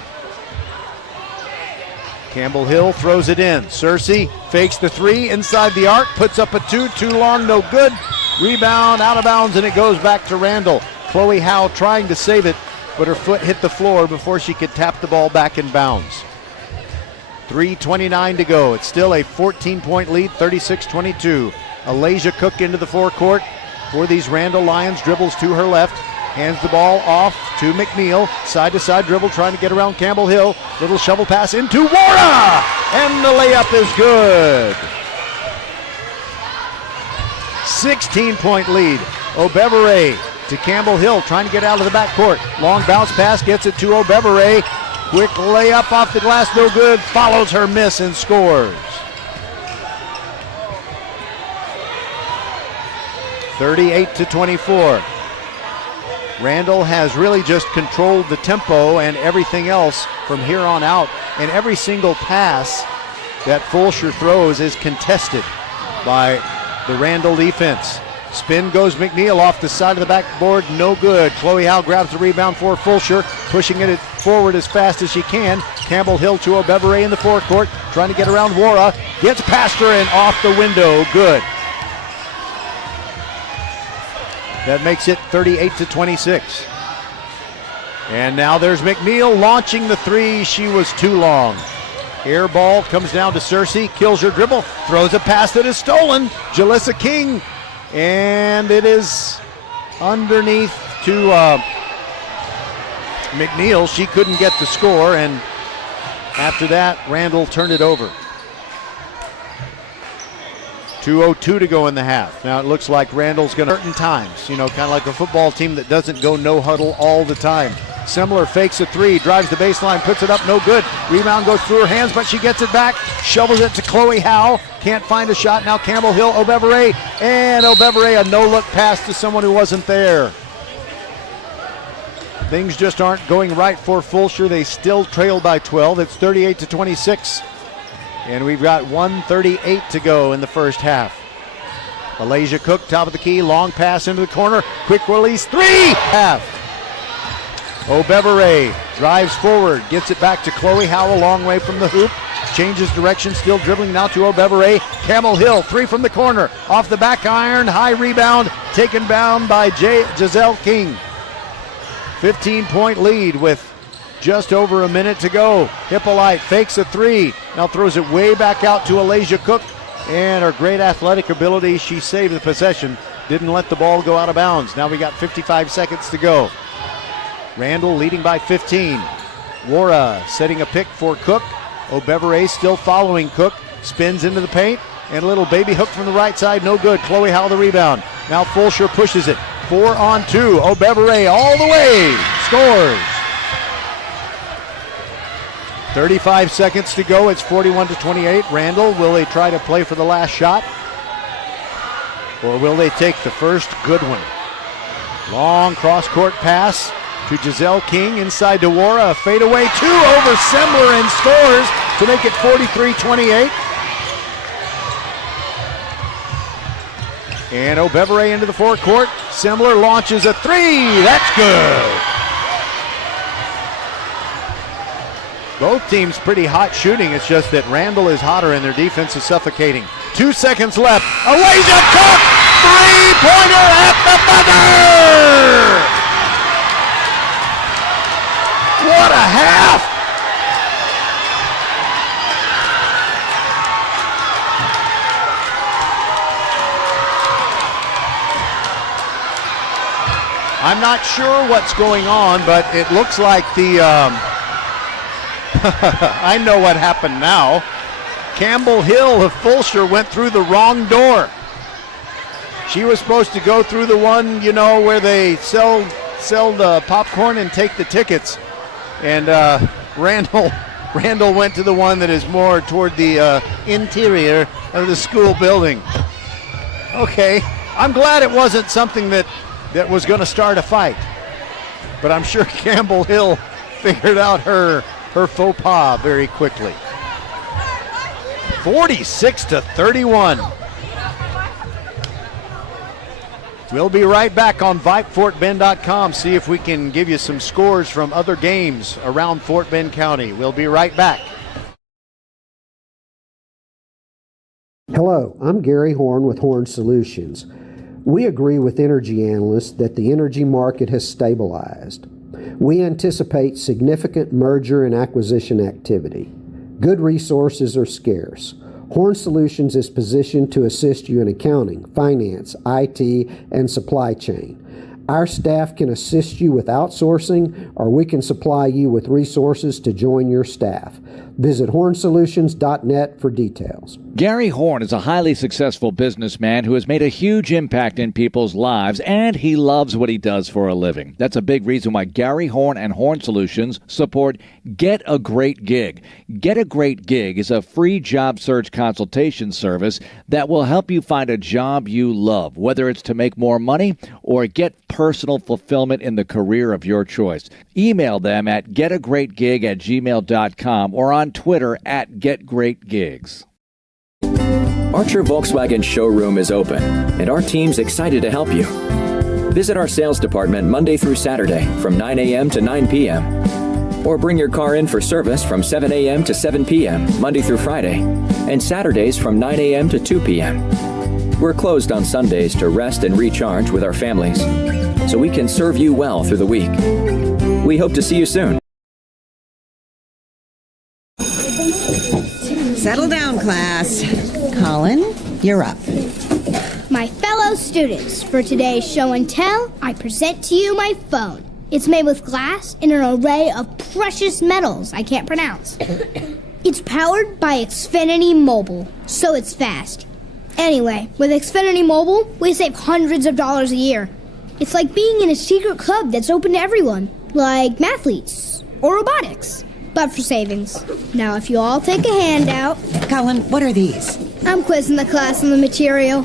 Campbell Hill throws it in. Cersei fakes the three inside the arc, puts up a two, too long, no good. Rebound, out of bounds, and it goes back to Randle. Chloe Howe trying to save it, but her foot hit the floor before she could tap the ball back in bounds. 3:29 to go. It's still a 14-point lead, 36-22. Alasia Cook into the forecourt for these Randle Lions. Dribbles to her left. Hands the ball off to McNeil. Side-to-side dribble trying to get around Campbell Hill. Little shovel pass into Wara! And the layup is good. 16-point lead. O'Beverett to Campbell Hill trying to get out of the backcourt. Long bounce pass gets it to O'Beverett. Quick layup off the glass, no good. Follows her miss and scores. 38-24. Randle has really just controlled the tempo and everything else from here on out. And every single pass that Fulshear throws is contested by the Randle defense. Spin goes McNeil off the side of the backboard, no good. Chloe Howe grabs the rebound for Fulshear, pushing it forward as fast as she can. Campbell Hill to O'Beverett in the forecourt, trying to get around Wara. Gets past her and off the window, good. That makes it 38-26. And now there's McNeil launching the three. She was too long. Air ball comes down to Cersei, kills her dribble, throws a pass that is stolen. Jalissa King. And it is underneath to McNeil. She couldn't get the score, and after that, Randle turned it over. 2:02 to go in the half. Now it looks like Randle's going to certain times, kind of like a football team that doesn't go no huddle all the time. Semler fakes a three, drives the baseline, puts it up, no good. Rebound goes through her hands, but she gets it back, shovels it to Chloe Howe. Can't find a shot. Now Campbell Hill, O'Beverett, and O'Beverett a no-look pass to someone who wasn't there. Things just aren't going right for Fulshear. They still trail by 12. It's 38-26. And we've got 1:38 to go in the first half. Alasia Cook, top of the key, long pass into the corner, quick release, three! Half. O'Beverett drives forward, gets it back to Chloe Howe a long way from the hoop, changes direction, still dribbling now to O'Beverett. Campbell Hill, three from the corner, off the back iron, high rebound, taken down by Giselle King. 15-point lead with just over a minute to go. Hippolyte fakes a three, now throws it way back out to Alasia Cook, and her great athletic ability, she saved the possession, didn't let the ball go out of bounds. Now we got 55 seconds to go. Randle leading by 15. Wara setting a pick for Cook. O'Beverett still following Cook. Spins into the paint. And a little baby hook from the right side. No good. Chloe Howe the rebound. Now Fulshear pushes it. 4-on-2. O'Beverett all the way. Scores. 35 seconds to go. It's 41-28. Randle, will they try to play for the last shot? Or will they take the first good one? Long cross-court pass to Giselle King, inside to Wara, a fadeaway, two over Semler and scores to make it 43-28. And O'Beverett into the forecourt. Semler launches a three, that's good. Both teams pretty hot shooting, it's just that Randle is hotter and their defense is suffocating. 2 seconds left, Alasia Cook, three-pointer at the buzzer! What a half! I'm not sure what's going on, but it looks like the I know what happened now. Campbell Hill of Fulshear went through the wrong door. She was supposed to go through the one, where they sell the popcorn and take the tickets. And Randle went to the one that is more toward the interior of the school building. Okay, I'm glad it wasn't something that was going to start a fight. But I'm sure Campbell Hill figured out her faux pas very quickly. 46-31. We'll be right back on VypeFortBend.com. See if we can give you some scores from other games around Fort Bend County. We'll be right back. Hello, I'm Gary Horn with Horn Solutions. We agree with energy analysts that the energy market has stabilized. We anticipate significant merger and acquisition activity. Good resources are scarce. Horn Solutions is positioned to assist you in accounting, finance, IT, and supply chain. Our staff can assist you with outsourcing, or we can supply you with resources to join your staff. Visit hornsolutions.net for details. Gary Horn is a highly successful businessman who has made a huge impact in people's lives, and he loves what he does for a living. That's a big reason why Gary Horn and Horn Solutions support Get a Great Gig. Get a Great Gig is a free job search consultation service that will help you find a job you love, whether it's to make more money or get personal fulfillment in the career of your choice. Email them at getagreatgig@gmail.com or on Twitter at getgreatgigs. Archer Volkswagen showroom is open, and our team's excited to help you. Visit our sales department Monday through Saturday from 9 a.m. to 9 p.m. Or bring your car in for service from 7 a.m. to 7 p.m. Monday through Friday, and Saturdays from 9 a.m. to 2 p.m. We're closed on Sundays to rest and recharge with our families, so we can serve you well through the week. We hope to see you soon. Settle down, class. Colin, you're up. My fellow students, for today's show and tell, I present to you my phone. It's made with glass and an array of precious metals I can't pronounce. It's powered by Xfinity Mobile, so it's fast. Anyway, with Xfinity Mobile, we save hundreds of dollars a year. It's like being in a secret club that's open to everyone, like mathletes or robotics, but for savings. Now, if you all take a handout... Colin, what are these? I'm quizzing the class on the material.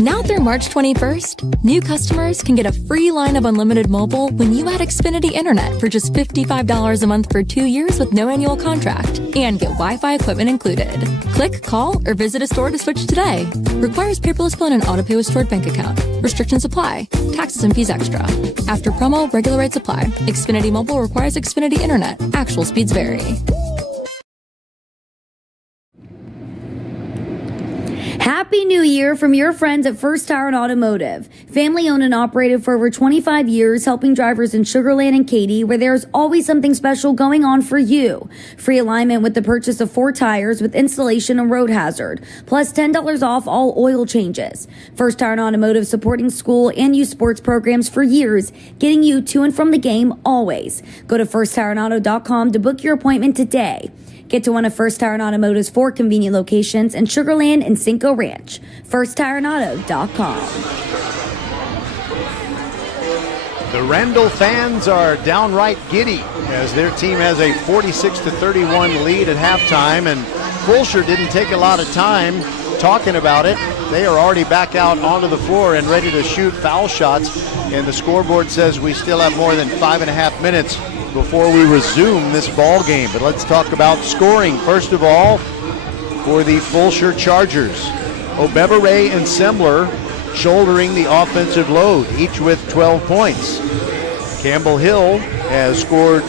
Now through March 21st, new customers can get a free line of unlimited mobile when you add Xfinity Internet for just $55 a month for 2 years with no annual contract and get Wi-Fi equipment included. Click, call, or visit a store to switch today. Requires paperless bill and auto-pay with stored bank account. Restrictions apply. Taxes and fees extra. After promo, regular rates apply. Xfinity Mobile requires Xfinity Internet. Actual speeds vary. Happy New Year from your friends at First Tire and Automotive. Family owned and operated for over 25 years, helping drivers in Sugar Land and Katy, where there's always something special going on for you. Free alignment with the purchase of 4 tires with installation and road hazard, plus $10 off all oil changes. First Tire and Automotive supporting school and youth sports programs for years, getting you to and from the game always. Go to firsttireandauto.com to book your appointment today. Get to one of First Tire and Automotive's 4 convenient locations in Sugar Land and Cinco Ranch. FirstTireandAuto.com. The Randle fans are downright giddy as their team has a 46-31 lead at halftime, and Fulshear didn't take a lot of time talking about it. They are already back out onto the floor and ready to shoot foul shots, and the scoreboard says we still have more than 5.5 minutes before we resume this ball game. But let's talk about scoring. First of all, for the Fulshear Chargers, Obebere and Semler shouldering the offensive load, each with 12 points. Campbell Hill has scored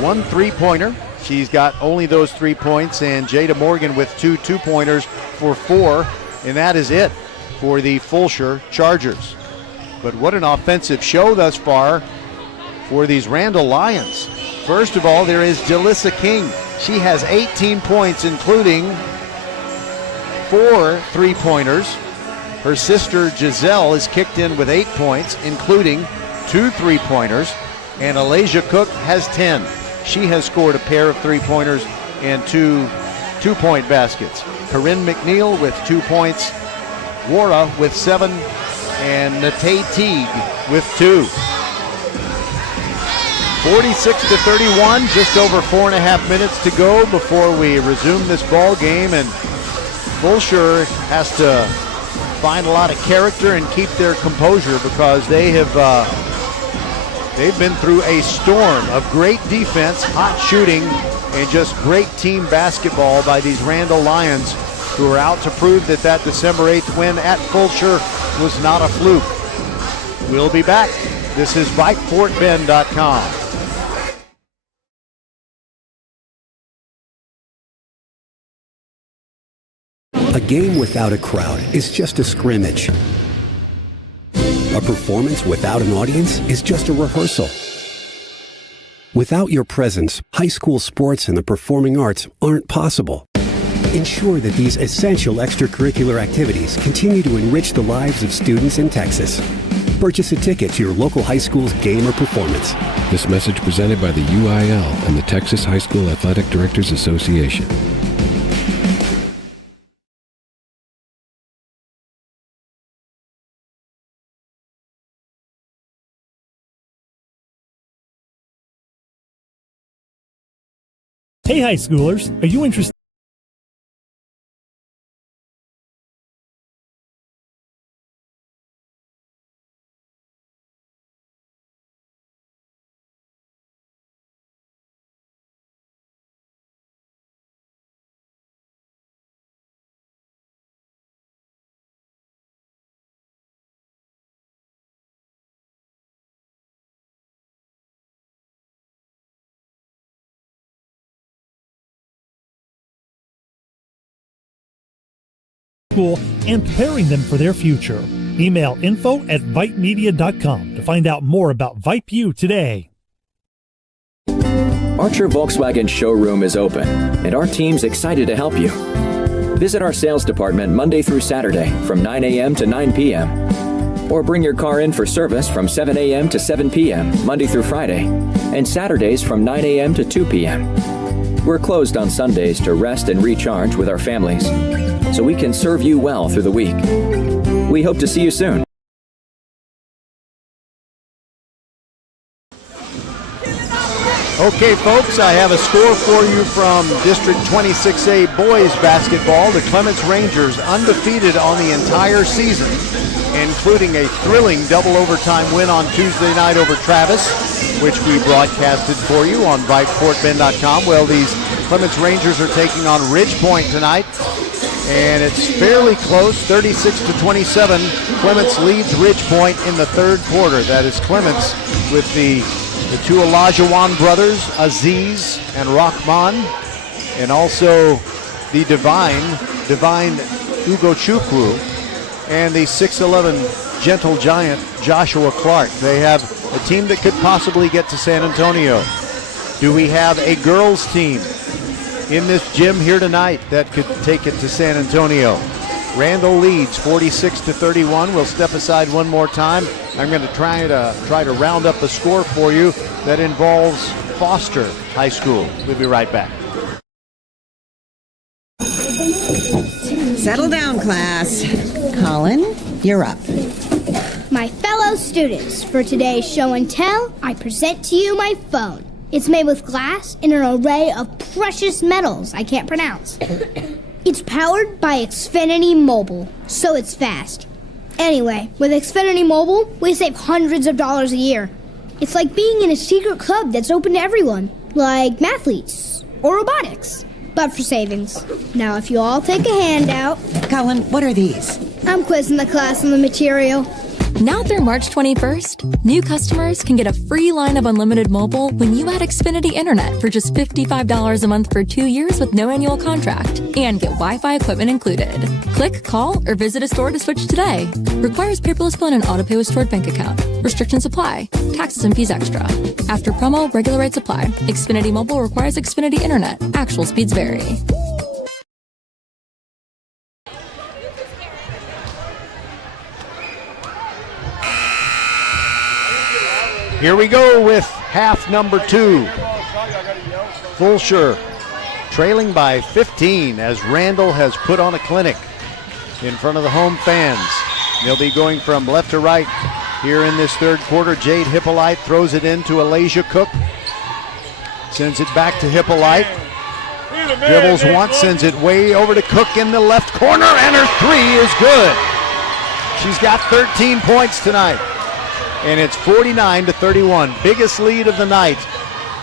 1 3-pointer. She's got only those 3 points, and Jada Morgan with 2 2-pointers for 4, and that is it for the Fulshear Chargers. But what an offensive show thus far for these Randle Lions. First of all, there is Jalissa King. She has 18 points, including 4 3-pointers. Her sister Giselle is kicked in with 8 points, including 2 3-pointers. And Alasia Cook has 10. She has scored a pair of 3-pointers and 2 2-point baskets. Corinne McNeil with 2 points. Wara with 7. and Natay Teague with 2. 46-31, just over 4.5 minutes to go before we resume this ball game, and Fulshear has to find a lot of character and keep their composure because they've been through a storm of great defense, hot shooting, and just great team basketball by these Randle Lions, who are out to prove that December 8th win at Fulshear was not a fluke. We'll be back. This is VypeFortBend.com. A game without a crowd is just a scrimmage. A performance without an audience is just a rehearsal. Without your presence, high school sports and the performing arts aren't possible. Ensure that these essential extracurricular activities continue to enrich the lives of students in Texas. Purchase a ticket to your local high school's game or performance. This message presented by the UIL and the Texas High School Athletic Directors Association. Hey, high schoolers, are you interested? School and preparing them for their future. Email info@vypemedia.com to find out more about Vype U today. Archer Volkswagen showroom is open, and our team's excited to help you. Visit our sales department Monday through Saturday from 9 a.m. to 9 p.m. Or bring your car in for service from 7 a.m. to 7 p.m. Monday through Friday, and Saturdays from 9 a.m. to 2 p.m. We're closed on Sundays to rest and recharge with our families, so we can serve you well through the week. We hope to see you soon. Okay, folks, I have a score for you from District 26A boys basketball. The Clements Rangers undefeated on the entire season, including a thrilling double overtime win on Tuesday night over Travis, which we broadcasted for you on VypeFortBend.com. Well, these Clements Rangers are taking on Ridgepoint tonight, and it's fairly close, 36-27. Clements leads Ridgepoint in the third quarter. That is Clements with the two Olajuwon brothers, Aziz and Rahman, and also the Divine Ugochukwu, and the 6'11" gentle giant, Joshua Clark. They have a team that could possibly get to San Antonio. Do we have a girls team in this gym here tonight that could take it to San Antonio? Randle leads 46-31. We'll step aside one more time. I'm going to try to round up a score for you that involves Foster High School. We'll be right back. Settle down, class. Colin, you're up. My fellow students, for today's show and tell, I present to you my phone. It's made with glass and an array of precious metals I can't pronounce. It's powered by Xfinity Mobile, so it's fast. Anyway, with Xfinity Mobile, we save hundreds of dollars a year. It's like being in a secret club that's open to everyone, like mathletes or robotics, but for savings. Now, if you all take a handout... Colin, what are these? I'm quizzing the class on the material. Now through March 21st, new customers can get a free line of unlimited mobile when you add Xfinity Internet for just $55 a month for 2 years with no annual contract and get Wi-Fi equipment included. Click, call, or visit a store to switch today. Requires paperless bill and an auto-pay with stored bank account. Restrictions apply. Taxes and fees extra. After promo, regular rates apply. Xfinity Mobile requires Xfinity Internet. Actual speeds vary. Here we go with half number 2. Fulshear trailing by 15 as Randle has put on a clinic in front of the home fans. They'll be going from left to right here in this third quarter. Jade Hippolyte throws it into Alasia Cook. Sends it back to Hippolyte. Dribbles once, sends it way over to Cook in the left corner, and her three is good. She's got 13 points tonight. And it's 49-31. Biggest lead of the night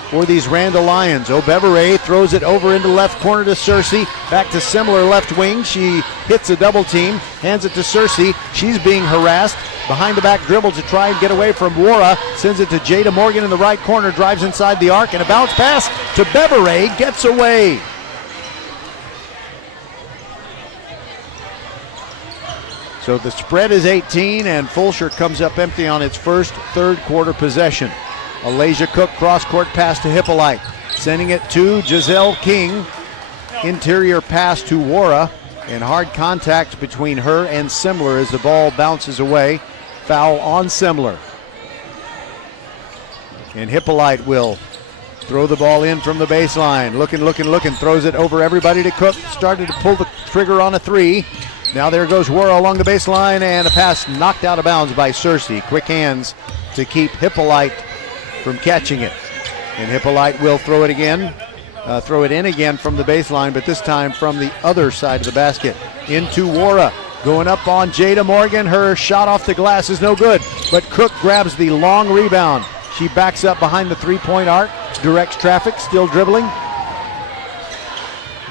for these Randle Lions. Obevere throws it over into left corner to Cersei. Back to similar left wing. She hits a double team. Hands it to Cersei. She's being harassed. Behind the back dribble to try and get away from Wara. Sends it to Jada Morgan in the right corner. Drives inside the arc. And a bounce pass to Bevere. Gets away. So the spread is 18, and Fulshear comes up empty on its first third quarter possession. Alasia Cook cross-court pass to Hippolyte. Sending it to Giselle King. Interior pass to Wara. And hard contact between her and Simler as the ball bounces away. Foul on Simler. And Hippolyte will throw the ball in from the baseline. Looking. Throws it over everybody to Cook. Started to pull the trigger on a three. Now there goes Wara along the baseline, and a pass knocked out of bounds by Cersei. Quick hands to keep Hippolyte from catching it. And Hippolyte will throw it in again from the baseline, but this time from the other side of the basket. Into Wara, going up on Jada Morgan. Her shot off the glass is no good, but Cook grabs the long rebound. She backs up behind the three-point arc, directs traffic, still dribbling.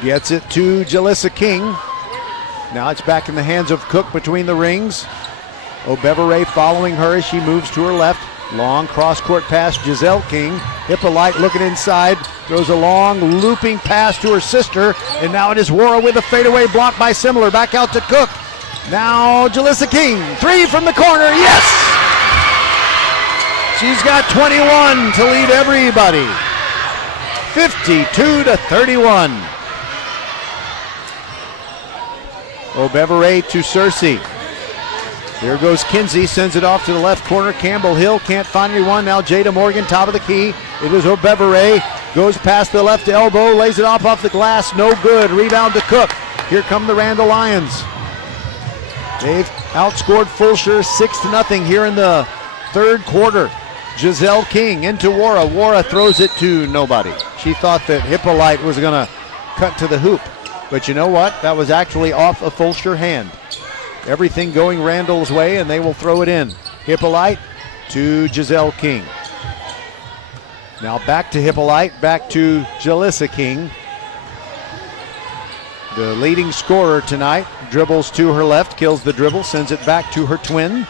Gets it to Jalissa King. Now it's back in the hands of Cook between the rings. Obevere following her as she moves to her left. Long cross-court pass, Giselle King. Hippolyte looking inside. Throws a long looping pass to her sister. And now it is Wara with a fadeaway block by Simler. Back out to Cook. Now Jalissa King. Three from the corner. Yes! She's got 21 to lead everybody. 52-31. Obevere to Cersei. Here goes Kinsey, sends it off to the left corner. Campbell Hill can't find anyone. Now Jada Morgan, top of the key. It is Obevere. Goes past the left elbow, lays it off the glass. No good. Rebound to Cook. Here come the Randle Lions. They've outscored Fulshear 6-0 here in the third quarter. Giselle King into Wara. Wara throws it to nobody. She thought that Hippolyte was going to cut to the hoop. But you know what? That was actually off a Fulshear hand. Everything going Randle's way, and they will throw it in. Hippolyte to Giselle King. Now back to Hippolyte, back to Jalissa King. The leading scorer tonight dribbles to her left, kills the dribble, sends it back to her twin.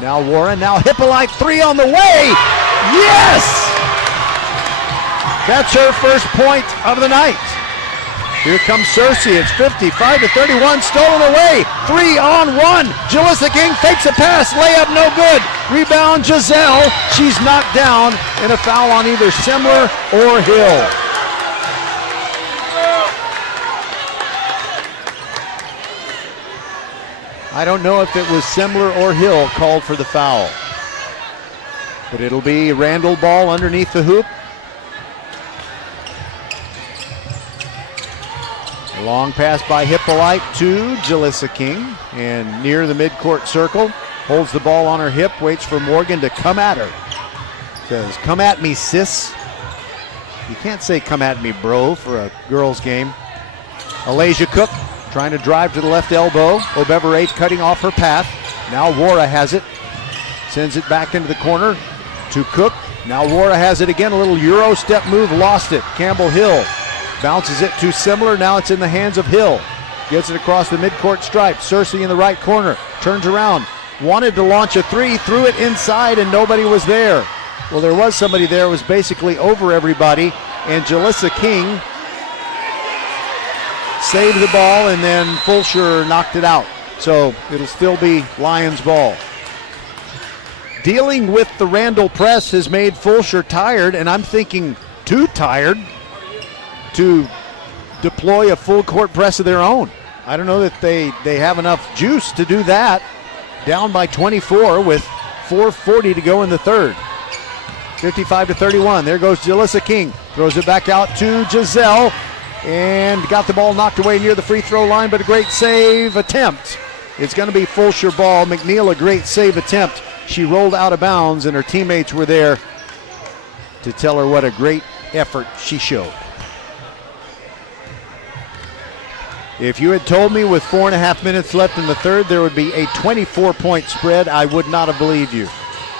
Now Warren, now Hippolyte, three on the way! Yes! That's her first point of the night. Here comes Cersei. It's 55-31, stolen away. 3-on-1. Jalissa King fakes a pass. Layup no good. Rebound Giselle. She's knocked down, and a foul on either Simler or Hill. I don't know if it was Simler or Hill called for the foul. But it'll be Randle ball underneath the hoop. Long pass by Hippolyte to Jalissa King, and near the midcourt circle, holds the ball on her hip, waits for Morgan to come at her. Says, "Come at me, sis." You can't say "come at me, bro" for a girls' game. Alasia Cook trying to drive to the left elbow. Obevere cutting off her path. Now Wara has it. Sends it back into the corner to Cook. Now Wara has it again. A little Euro step move, lost it. Campbell Hill bounces it to Simler. Now it's in the hands of Hill. Gets it across the midcourt stripe. Cersei in the right corner. Turns around. Wanted to launch a three. Threw it inside and nobody was there. Well, there was somebody there. It was basically over everybody. And Jalissa King saved the ball, and then Fulshear knocked it out. So it'll still be Lions ball. Dealing with the Randle press has made Fulshear tired, and I'm thinking too tired to deploy a full court press of their own. I don't know that they have enough juice to do that. Down by 24 with 4:40 to go in the third. 55-31. There goes Jalissa King. Throws it back out to Giselle and got the ball knocked away near the free throw line, but a great save attempt It's going to be Fulshear ball. McNeil, a great save attempt. She rolled out of bounds, and her teammates were there to tell her what a great effort she showed. If you had told me with 4.5 minutes left in the third there would be a 24-point spread, I would not have believed you.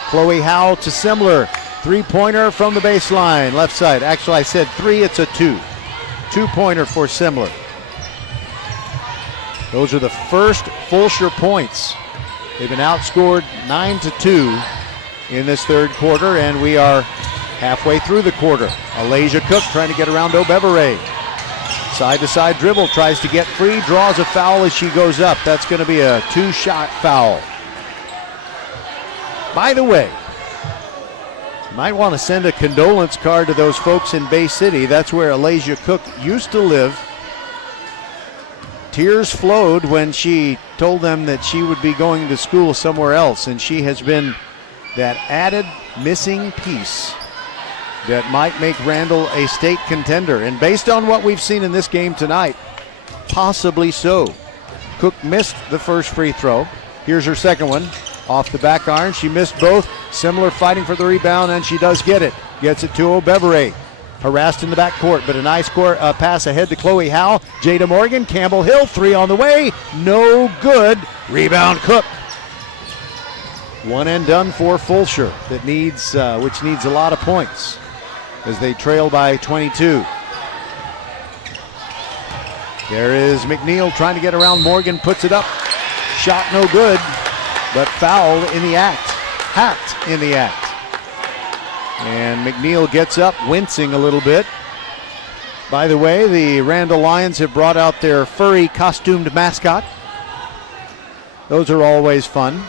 Chloe Howe to Simler. Three-pointer from the baseline, left side. Actually, I said 3, it's a 2. Two-pointer for Simler. Those are the first Fulshear points. They've been outscored 9-2 in this third quarter, and we are halfway through the quarter. Alasia Cook trying to get around O'Beverett. Side-to-side dribble, tries to get free, draws a foul as she goes up. That's going to be a 2-shot foul. By the way, you might want to send a condolence card to those folks in Bay City. That's where Alasia Cook used to live. Tears flowed when she told them that she would be going to school somewhere else, and she has been that added missing piece that might make Randle a state contender. And based on what we've seen in this game tonight, possibly so. Cook missed the first free throw. Here's her second one. Off the back iron, she missed both. Simler fighting for the rebound, and she does get it. Gets it to O'Beverett. Harassed in the backcourt, but a nice pass ahead to Chloe Howe. Jada Morgan, Campbell Hill, 3 on the way. No good. Rebound Cook. One and done for Fulshear, which needs a lot of points as they trail by 22. There is McNeil trying to get around Morgan, puts it up. Shot no good, but foul in the act. Hacked in the act. And McNeil gets up, wincing a little bit. By the way, the Randle Lions have brought out their furry costumed mascot. Those are always fun.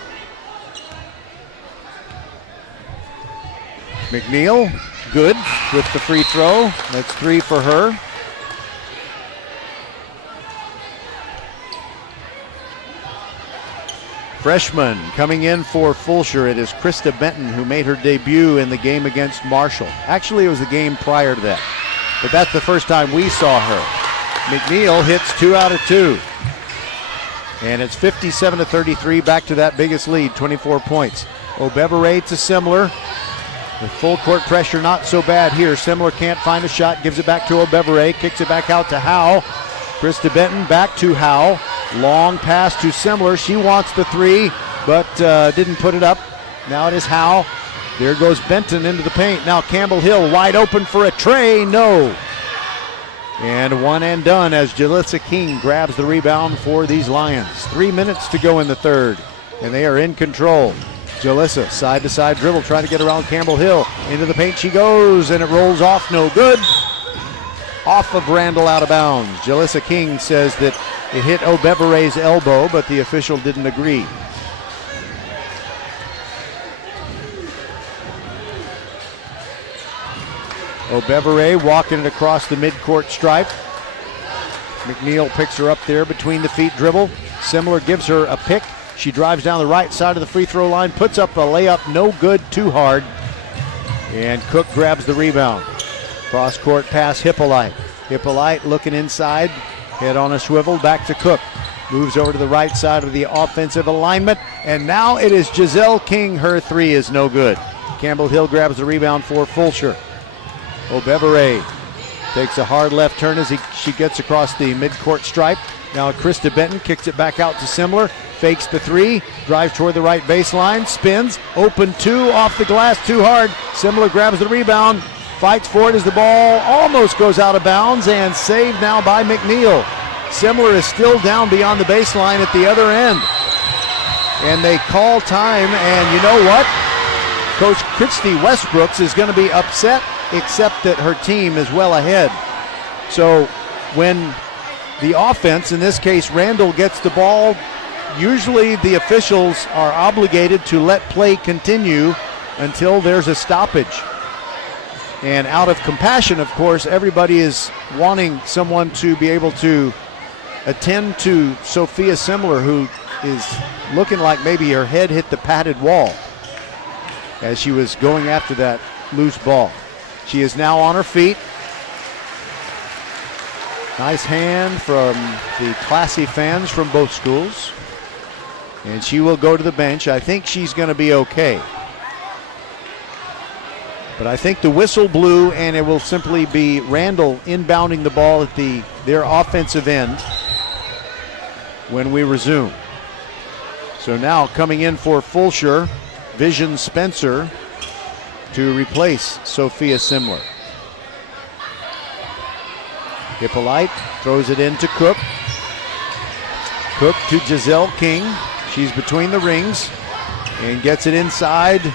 McNeil, good with the free throw. That's 3 for her. Freshman coming in for Fulshear, it is Krista Benton, who made her debut in the game against Marshall. Actually, it was the game prior to that, but that's the first time we saw her. McNeil hits 2 out of 2. And it's 57-33, back to that biggest lead, 24 points. O'Beverett to Simler. With full court pressure, not so bad here. Simler can't find a shot, gives it back to O'Beverett, kicks it back out to Howe. Krista Benton back to Howe. Long pass to Simler. She wants the 3, but didn't put it up. Now it is Howe. There goes Benton into the paint. Now Campbell Hill wide open for a tray. No. And one and done as Jalissa King grabs the rebound for these Lions. 3 minutes to go in the third, and they are in control. Jalissa, side-to-side dribble, trying to get around Campbell Hill. Into the paint she goes, and it rolls off, no good. Off of Randle, out of bounds. Jalissa King says that it hit O'Beverett's elbow, but the official didn't agree. O'Beverett walking it across the midcourt stripe. McNeil picks her up there between the feet dribble. Simler gives her a pick. She drives down the right side of the free throw line, puts up a layup, no good, too hard. And Cook grabs the rebound. Cross-court pass, Hippolyte. Hippolyte looking inside, head on a swivel, back to Cook. Moves over to the right side of the offensive alignment, and now it is Giselle King. Her 3 is no good. Campbell Hill grabs the rebound for Fulshear. O'Beverett takes a hard left turn as she gets across the midcourt stripe. Now Krista Benton kicks it back out to Simler. Fakes the 3, drives toward the right baseline, spins, open 2, off the glass, too hard. Simler grabs the rebound, fights for it as the ball almost goes out of bounds, and saved now by McNeil. Simler is still down beyond the baseline at the other end. And they call time, and you know what? Coach Christy Westbrooks is going to be upset, except that her team is well ahead. So when the offense, in this case Randle, gets the ball, usually the officials are obligated to let play continue until there's a stoppage. And out of compassion, of course, everybody is wanting someone to be able to attend to Sophia Simler, who is looking like maybe her head hit the padded wall as she was going after that loose ball. She is now on her feet. Nice hand from the classy fans from both schools. And she will go to the bench. I think she's going to be okay. But I think the whistle blew, and it will simply be Randle inbounding the ball at their offensive end when we resume. So now coming in for Fulshear, Vision Spencer to replace Sophia Simler. Hippolyte throws it into Cook. Cook to Giselle King. She's between the rings and gets it inside to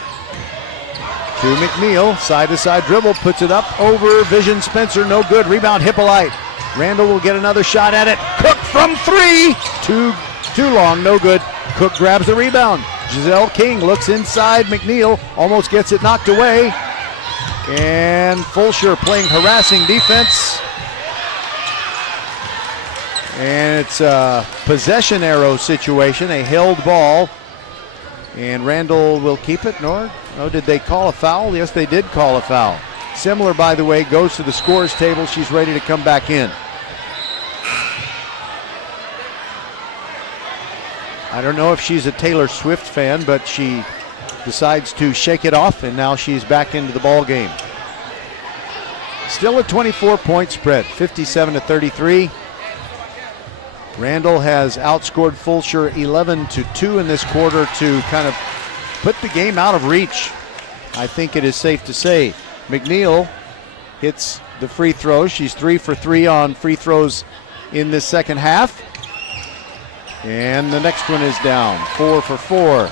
McNeil. Side-to-side dribble, puts it up over Vision Spencer. No good. Rebound Hippolyte. Randle will get another shot at it. Cook from three. Too long. No good. Cook grabs the rebound. Giselle King looks inside. McNeil almost gets it knocked away. And Fulshear playing harassing defense. And it's a possession arrow situation, a held ball. And Randle will keep it. No, did they call a foul? Yes, they did call a foul. Simler, by the way, goes to the scores table. She's ready to come back in. I don't know if she's a Taylor Swift fan, but she decides to shake it off, and now she's back into the ball game. Still a 24-point spread, 57-33. Randle has outscored Fulshear 11-2 in this quarter to kind of put the game out of reach. I think it is safe to say. McNeil hits the free throw. She's 3 for 3 on free throws in this second half. And the next one is down, 4 for 4.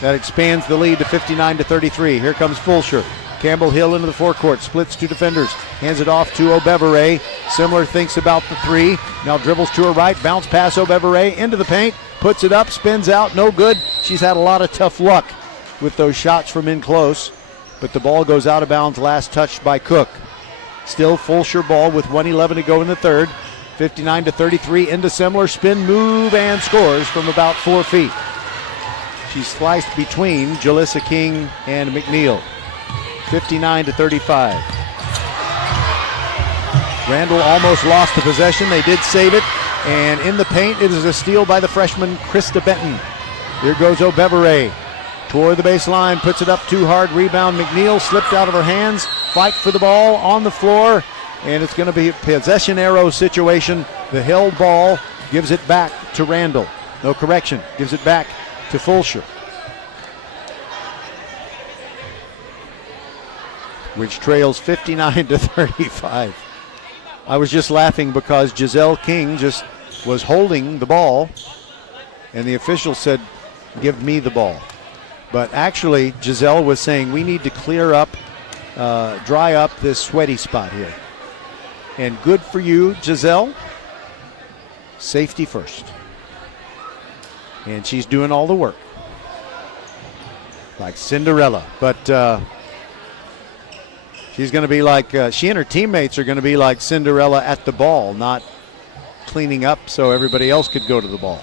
That expands the lead to 59-33. Here comes Fulshear. Campbell Hill into the forecourt, splits two defenders, hands it off to Obevere. Simler thinks about the three, now dribbles to her right, bounce pass Obevere into the paint, puts it up, spins out, no good. She's had a lot of tough luck with those shots from in close, but the ball goes out of bounds, last touched by Cook. Still Fulshear ball with 1:11 to go in the third. 59-33 into Simler, spin move and scores from about 4 feet. She's sliced between Jalissa King and McNeil. 59-35. Randle almost lost the possession. They did save it. And in the paint, it is a steal by the freshman Krista Benton. Here goes Obevere. Toward the baseline, puts it up too hard. Rebound, McNeil slipped out of her hands. Fight for the ball on the floor. And it's going to be a possession arrow situation. The held ball gives it back to Randle. No correction. Gives it back to Fulshear, which trails 59-35. I was just laughing because Giselle King just was holding the ball, and the official said, "Give me the ball." But actually, Giselle was saying, we need to clear up, dry up this sweaty spot here. And good for you, Giselle. Safety first. And she's doing all the work. Like Cinderella. But she's going to be like, she and her teammates are going to be like Cinderella at the ball, not cleaning up so everybody else could go to the ball.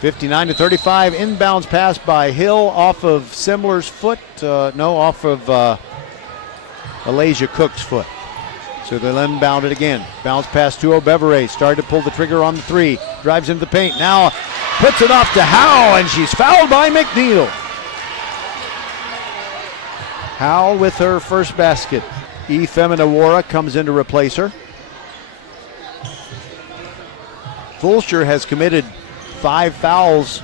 59-35, inbounds pass by Hill off of Simler's foot. Off of Alasia Cook's foot. So they'll inbound it again. Bounce pass to Obevere. Started to pull the trigger on the three. Drives into the paint. Now puts it off to Howe, and she's fouled by McNeil. Howe with her first basket. Feminawara comes in to replace her. Fulshear has committed 5 fouls,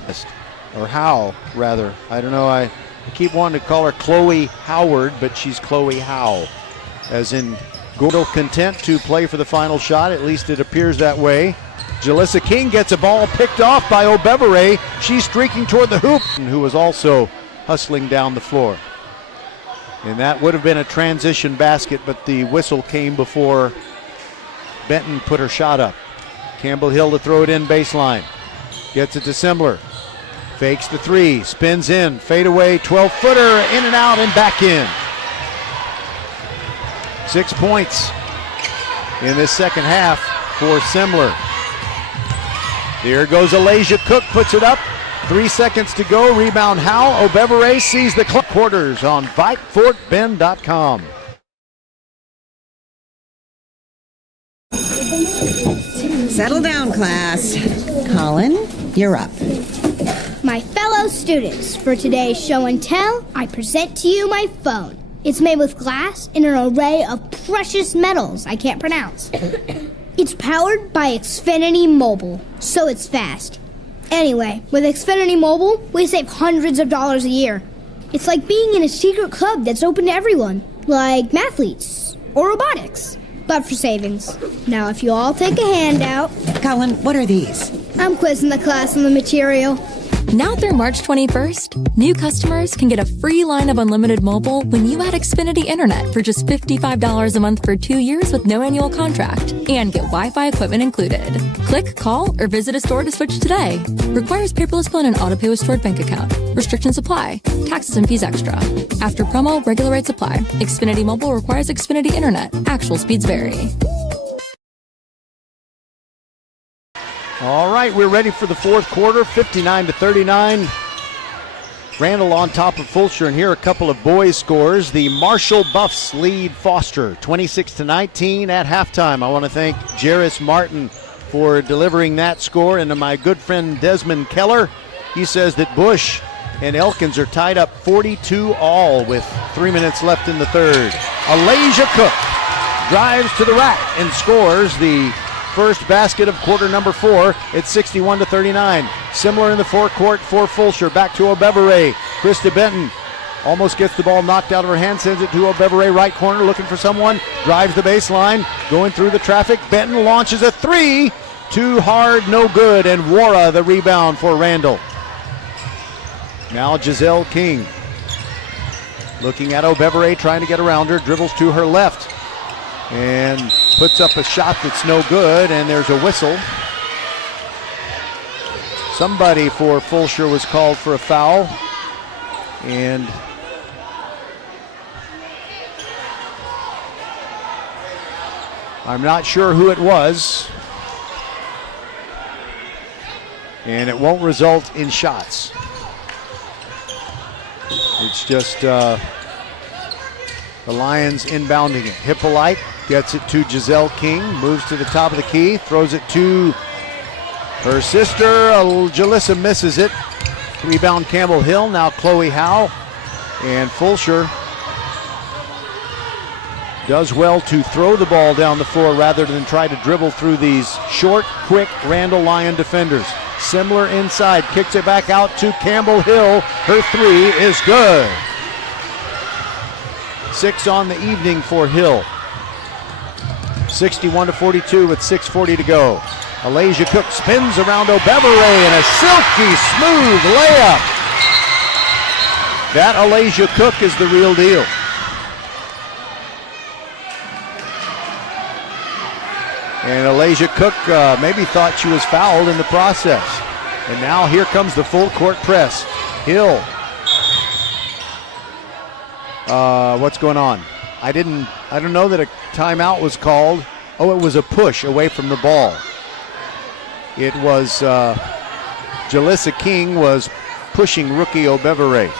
or Howe, rather. I don't know. I keep wanting to call her Chloe Howard, but she's Chloe Howe. As in, Gordel content to play for the final shot. At least it appears that way. Jalissa King gets a ball picked off by Obevere. She's streaking toward the hoop, who was also hustling down the floor. And that would have been a transition basket, but the whistle came before Benton put her shot up. Campbell Hill to throw it in baseline. Gets it to Simler. Fakes the three, spins in, fade away, 12-footer, in and out and back in. 6 points in this second half for Simler. There goes Alasia Cook, puts it up. 3 seconds to go. Rebound Howe. Obevere sees the clock. Quarters on VypeFortBend.com. Settle down, class. Colin, you're up. students, for today's show and tell, I present to you my phone. It's made with glass and an array of precious metals I can't pronounce. It's powered by Xfinity Mobile, so it's fast. Anyway, with Xfinity Mobile, we save hundreds of dollars a year. It's like being in a secret club that's open to everyone, like mathletes or robotics, but for savings. Now, if you all take a handout... Colin, what are these? I'm quizzing the class on the material. Now through March 21st, new customers can get a free line of unlimited mobile when you add Xfinity Internet for just $55 a month for 2 years with no annual contract and get Wi-Fi equipment included. Click, call, or visit a store to switch today. Requires paperless bill and auto pay with stored bank account. Restrictions apply. Taxes and fees extra. After promo, regular rates apply. Xfinity Mobile requires Xfinity Internet. Actual speeds vary. All right, we're ready for the fourth quarter, 59-39. Randle on top of Fulshear, and here are a couple of boys' scores. The Marshall Buffs lead Foster 26-19 at halftime. I want to thank Jairus Martin for delivering that score, and to my good friend Desmond Keller. He says that Bush and Elkins are tied up 42-all with 3 minutes left in the third. Alasia Cook drives to the rack and scores the first basket of quarter number 4 at 61-39. Similar in the forecourt for Fulshear. Back to Obevere. Krista Benton almost gets the ball knocked out of her hand, sends it to Obevere, right corner, looking for someone. Drives the baseline, going through the traffic. Benton launches a three. Too hard, no good, and Wara the rebound for Randle. Now Giselle King looking at Obevere, trying to get around her, dribbles to her left and puts up a shot that's no good, and there's a whistle. Somebody for Fulshear was called for a foul, and I'm not sure who it was, and it won't result in shots. It's just the Lions inbounding it. Hippolyte gets it to Giselle King, moves to the top of the key, throws it to her sister. Jalissa misses it. Rebound Campbell Hill, now Chloe Howe. And Fulshear does well to throw the ball down the floor rather than try to dribble through these short, quick Randle Lion defenders. Similar inside, kicks it back out to Campbell Hill. Her three is good. 6 on the evening for Hill. 61-42 with 6:40 to go. Alasia Cook spins around Obevere and a silky smooth layup. That Alasia Cook is the real deal. And Alasia Cook maybe thought she was fouled in the process. And now here comes the full court press. Hill. What's going on? I don't know that a timeout was called. Oh, it was a push away from the ball. It was Jalissa King was pushing rookie Obevere.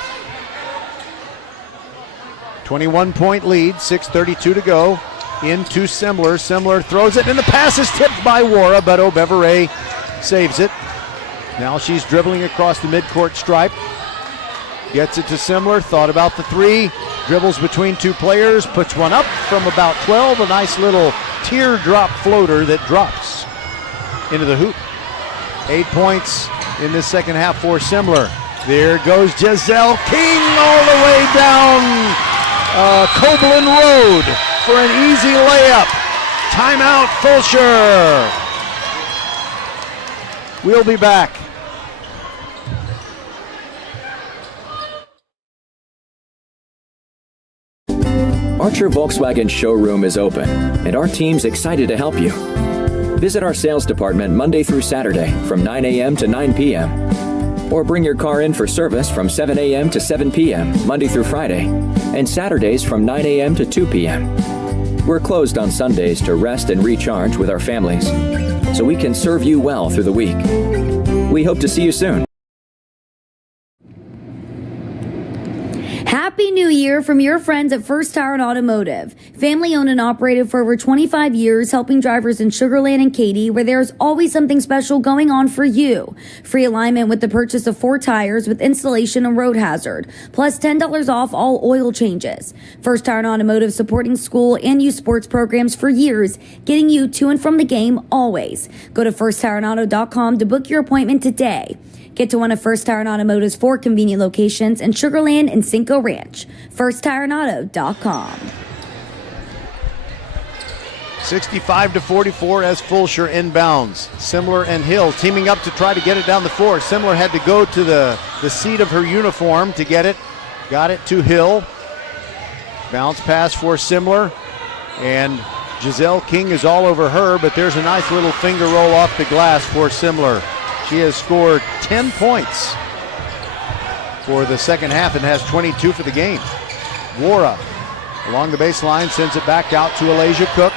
21-point lead, 6:32 to go. Into Simler. Simler throws it, and the pass is tipped by Wara, but Obevere saves it. Now she's dribbling across the midcourt stripe. Gets it to Simler, thought about the three. Dribbles between two players, puts one up from about 12. A nice little teardrop floater that drops into the hoop. 8 points in this second half for Simler. There goes Giselle King all the way down Copeland Road for an easy layup. Timeout, Fulshear. We'll be back. Archer Volkswagen showroom is open, and our team's excited to help you. Visit our sales department Monday through Saturday from 9 a.m. to 9 p.m. Or bring your car in for service from 7 a.m. to 7 p.m. Monday through Friday, and Saturdays from 9 a.m. to 2 p.m. We're closed on Sundays to rest and recharge with our families, so we can serve you well through the week. We hope to see you soon. Happy New Year from your friends at First Tire and Automotive. Family owned and operated for over 25 years, helping drivers in Sugar Land and Katy, where there's always something special going on for you. Free alignment with the purchase of 4 tires with installation and road hazard, plus $10 off all oil changes. First Tire and Automotive supporting school and youth sports programs for years, getting you to and from the game always. Go to firsttireandauto.com to book your appointment today. Get to one of First Tire and Automotive's 4 convenient locations in Sugar Land and Cinco Ranch. FirstTireandAuto.com. 65-44 as Fulshear inbounds. Simler and Hill teaming up to try to get it down the floor. Simler had to go to the seat of her uniform to get it. Got it to Hill. Bounce pass for Simler. And Giselle King is all over her, but there's a nice little finger roll off the glass for Simler. She has scored 10 points for the second half and has 22 for the game. Wara along the baseline sends it back out to Alasia Cook.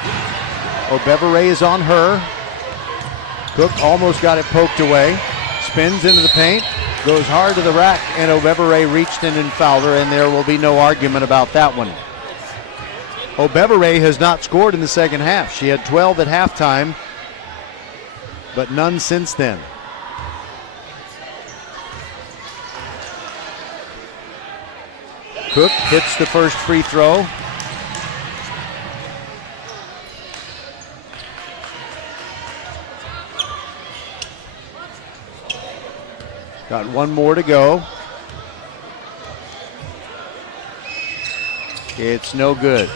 O'Beverray is on her. Cook almost got it poked away. Spins into the paint, goes hard to the rack, and O'Beverray reached in and fouled her, and there will be no argument about that one. O'Beverray has not scored in the second half. She had 12 at halftime, but none since then. Cook hits the first free throw. Got one more to go. It's no good.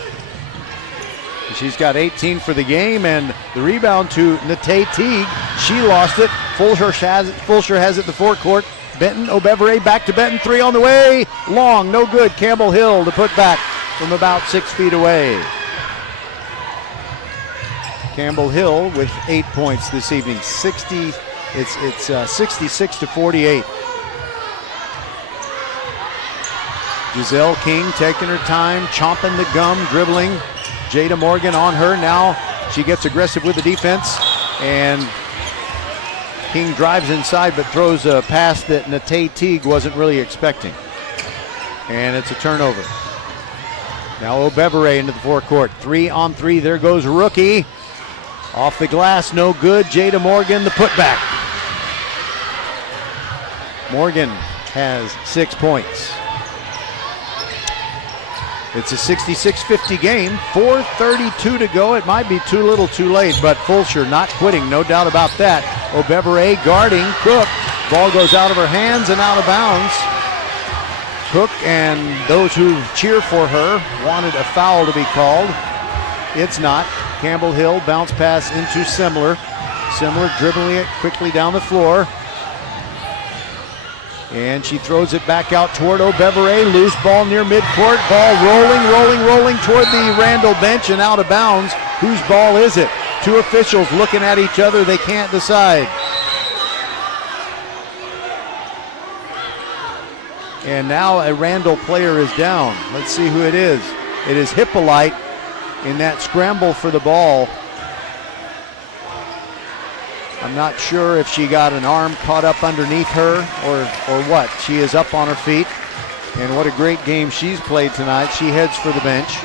She's got 18 for the game, and the rebound to Nate Teague. She lost it. Fulshear has it the forecourt. Benton, O'Beverray back to Benton. 3 on the way. Long, no good. Campbell Hill to put back from about 6 feet away. Campbell Hill with 8 points this evening. It's 66-48. Giselle King taking her time, chomping the gum, dribbling. Jada Morgan on her. Now she gets aggressive with the defense, and King drives inside but throws a pass that Nate Teague wasn't really expecting. And it's a turnover. Now O'Beverray into the forecourt. 3 on 3. There goes rookie. Off the glass, no good. Jada Morgan, the putback. Morgan has 6 points. It's a 66-50 game. 4:32 to go. It might be too little too late, but Fulshear not quitting, no doubt about that. O'Beverray guarding Cook. Ball goes out of her hands and out of bounds. Cook and those who cheer for her wanted a foul to be called. It's not. Campbell Hill bounce pass into Simler. Simler dribbling it quickly down the floor. And she throws it back out toward O'Beverray. Loose ball near midcourt. Ball rolling toward the Randle bench and out of bounds. Whose ball is it? 2 officials looking at each other. They can't decide. And now a Randle player is down. Let's see who it is. It is Hippolyte in that scramble for the ball. I'm not sure if she got an arm caught up underneath her or what. She is up on her feet, and what a great game she's played tonight. She heads for the bench.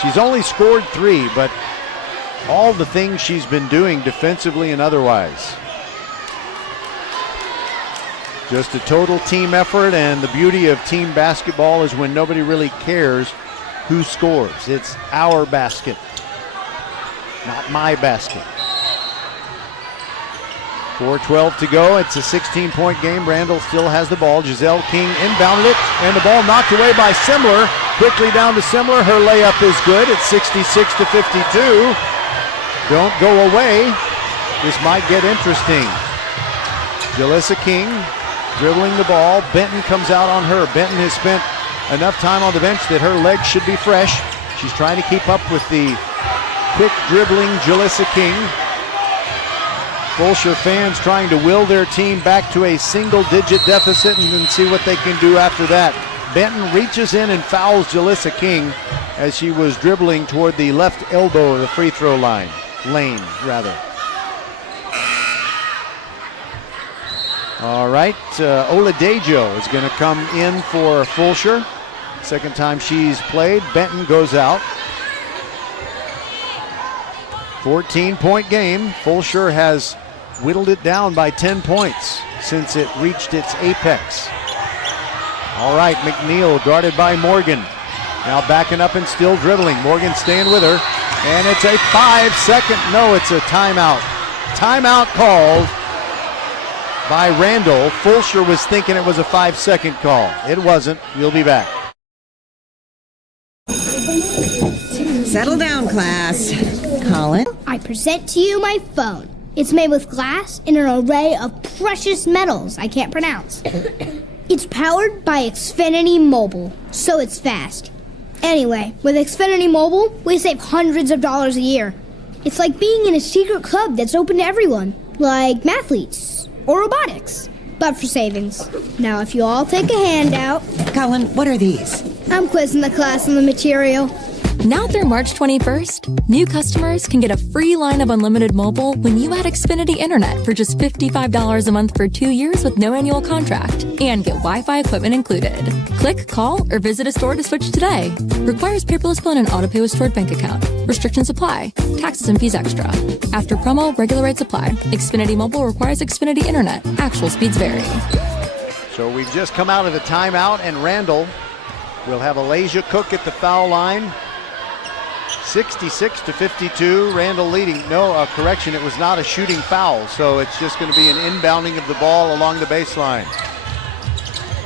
She's only scored 3, but all the things she's been doing defensively and otherwise. Just a total team effort, and the beauty of team basketball is when nobody really cares who scores. It's our basket, not my basket. 4:12 to go. It's a 16-point game. Randle still has the ball. Giselle King inbounded it, and the ball knocked away by Simler. Quickly down to Simler. Her layup is good. It's 66-52. Don't go away. This might get interesting. Jalissa King dribbling the ball. Benton comes out on her. Benton has spent enough time on the bench that her legs should be fresh. She's trying to keep up with the quick dribbling Jalissa King. Fulshear fans trying to will their team back to a single-digit deficit and then see what they can do after that. Benton reaches in and fouls Jalissa King as she was dribbling toward the left elbow of the free throw lane. All right, Oladejo is going to come in for Fulshear. Second time she's played. Benton goes out. 14-point game. Fulshear has whittled it down by 10 points since it reached its apex. All right, McNeil guarded by Morgan. Now backing up and still dribbling. Morgan staying with her. And it's a 5-second, no, it's a timeout. Timeout called by Randle. Fulshear was thinking it was a 5-second call. It wasn't. We'll be back. Settle down, class. Colin? I present to you my phone. It's made with glass and an array of precious metals I can't pronounce. It's powered by Xfinity Mobile, so it's fast. Anyway, with Xfinity Mobile, we save hundreds of dollars a year. It's like being in a secret club that's open to everyone, like mathletes or robotics, but for savings. Now, if you all take a handout... Colin, what are these? I'm quizzing the class on the material. Now through March 21st, new customers can get a free line of unlimited mobile when you add Xfinity Internet for just $55 a month for 2 years with no annual contract and get Wi-Fi equipment included. Click, call, or visit a store to switch today. Requires paperless bill and an auto-pay with stored bank account. Restrictions apply. Taxes and fees extra. After promo, regular rates apply. Xfinity Mobile requires Xfinity Internet. Actual speeds vary. So we've just come out of the timeout, and Randle will have Alasia Cook at the foul line. 66-52, Randle leading. No, correction, it was not a shooting foul, so it's just going to be an inbounding of the ball along the baseline.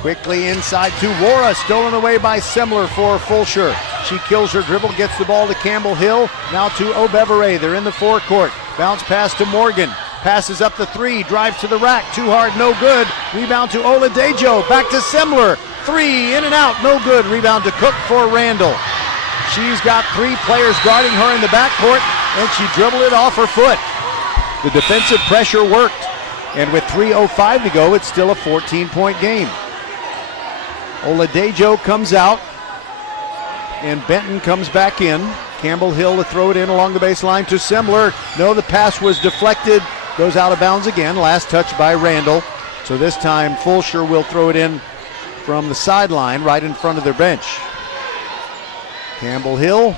Quickly inside to Wara, stolen away by Semler for Fulshear. She kills her dribble, gets the ball to Campbell Hill, now to O'Beverray. They're in the forecourt. Bounce pass to Morgan. Passes up the three, drives to the rack, too hard, no good. Rebound to Oladejo, back to Semler. Three, in and out, no good. Rebound to Cook for Randle. She's got three players guarding her in the backcourt, and she dribbled it off her foot. The defensive pressure worked, and with 3:05 to go, it's still a 14-point game. Oladejo comes out, and Benton comes back in. Campbell Hill to throw it in along the baseline to Semler. No, the pass was deflected, goes out of bounds again. Last touch by Randle. So this time, Fulshear will throw it in from the sideline right in front of their bench. Campbell Hill,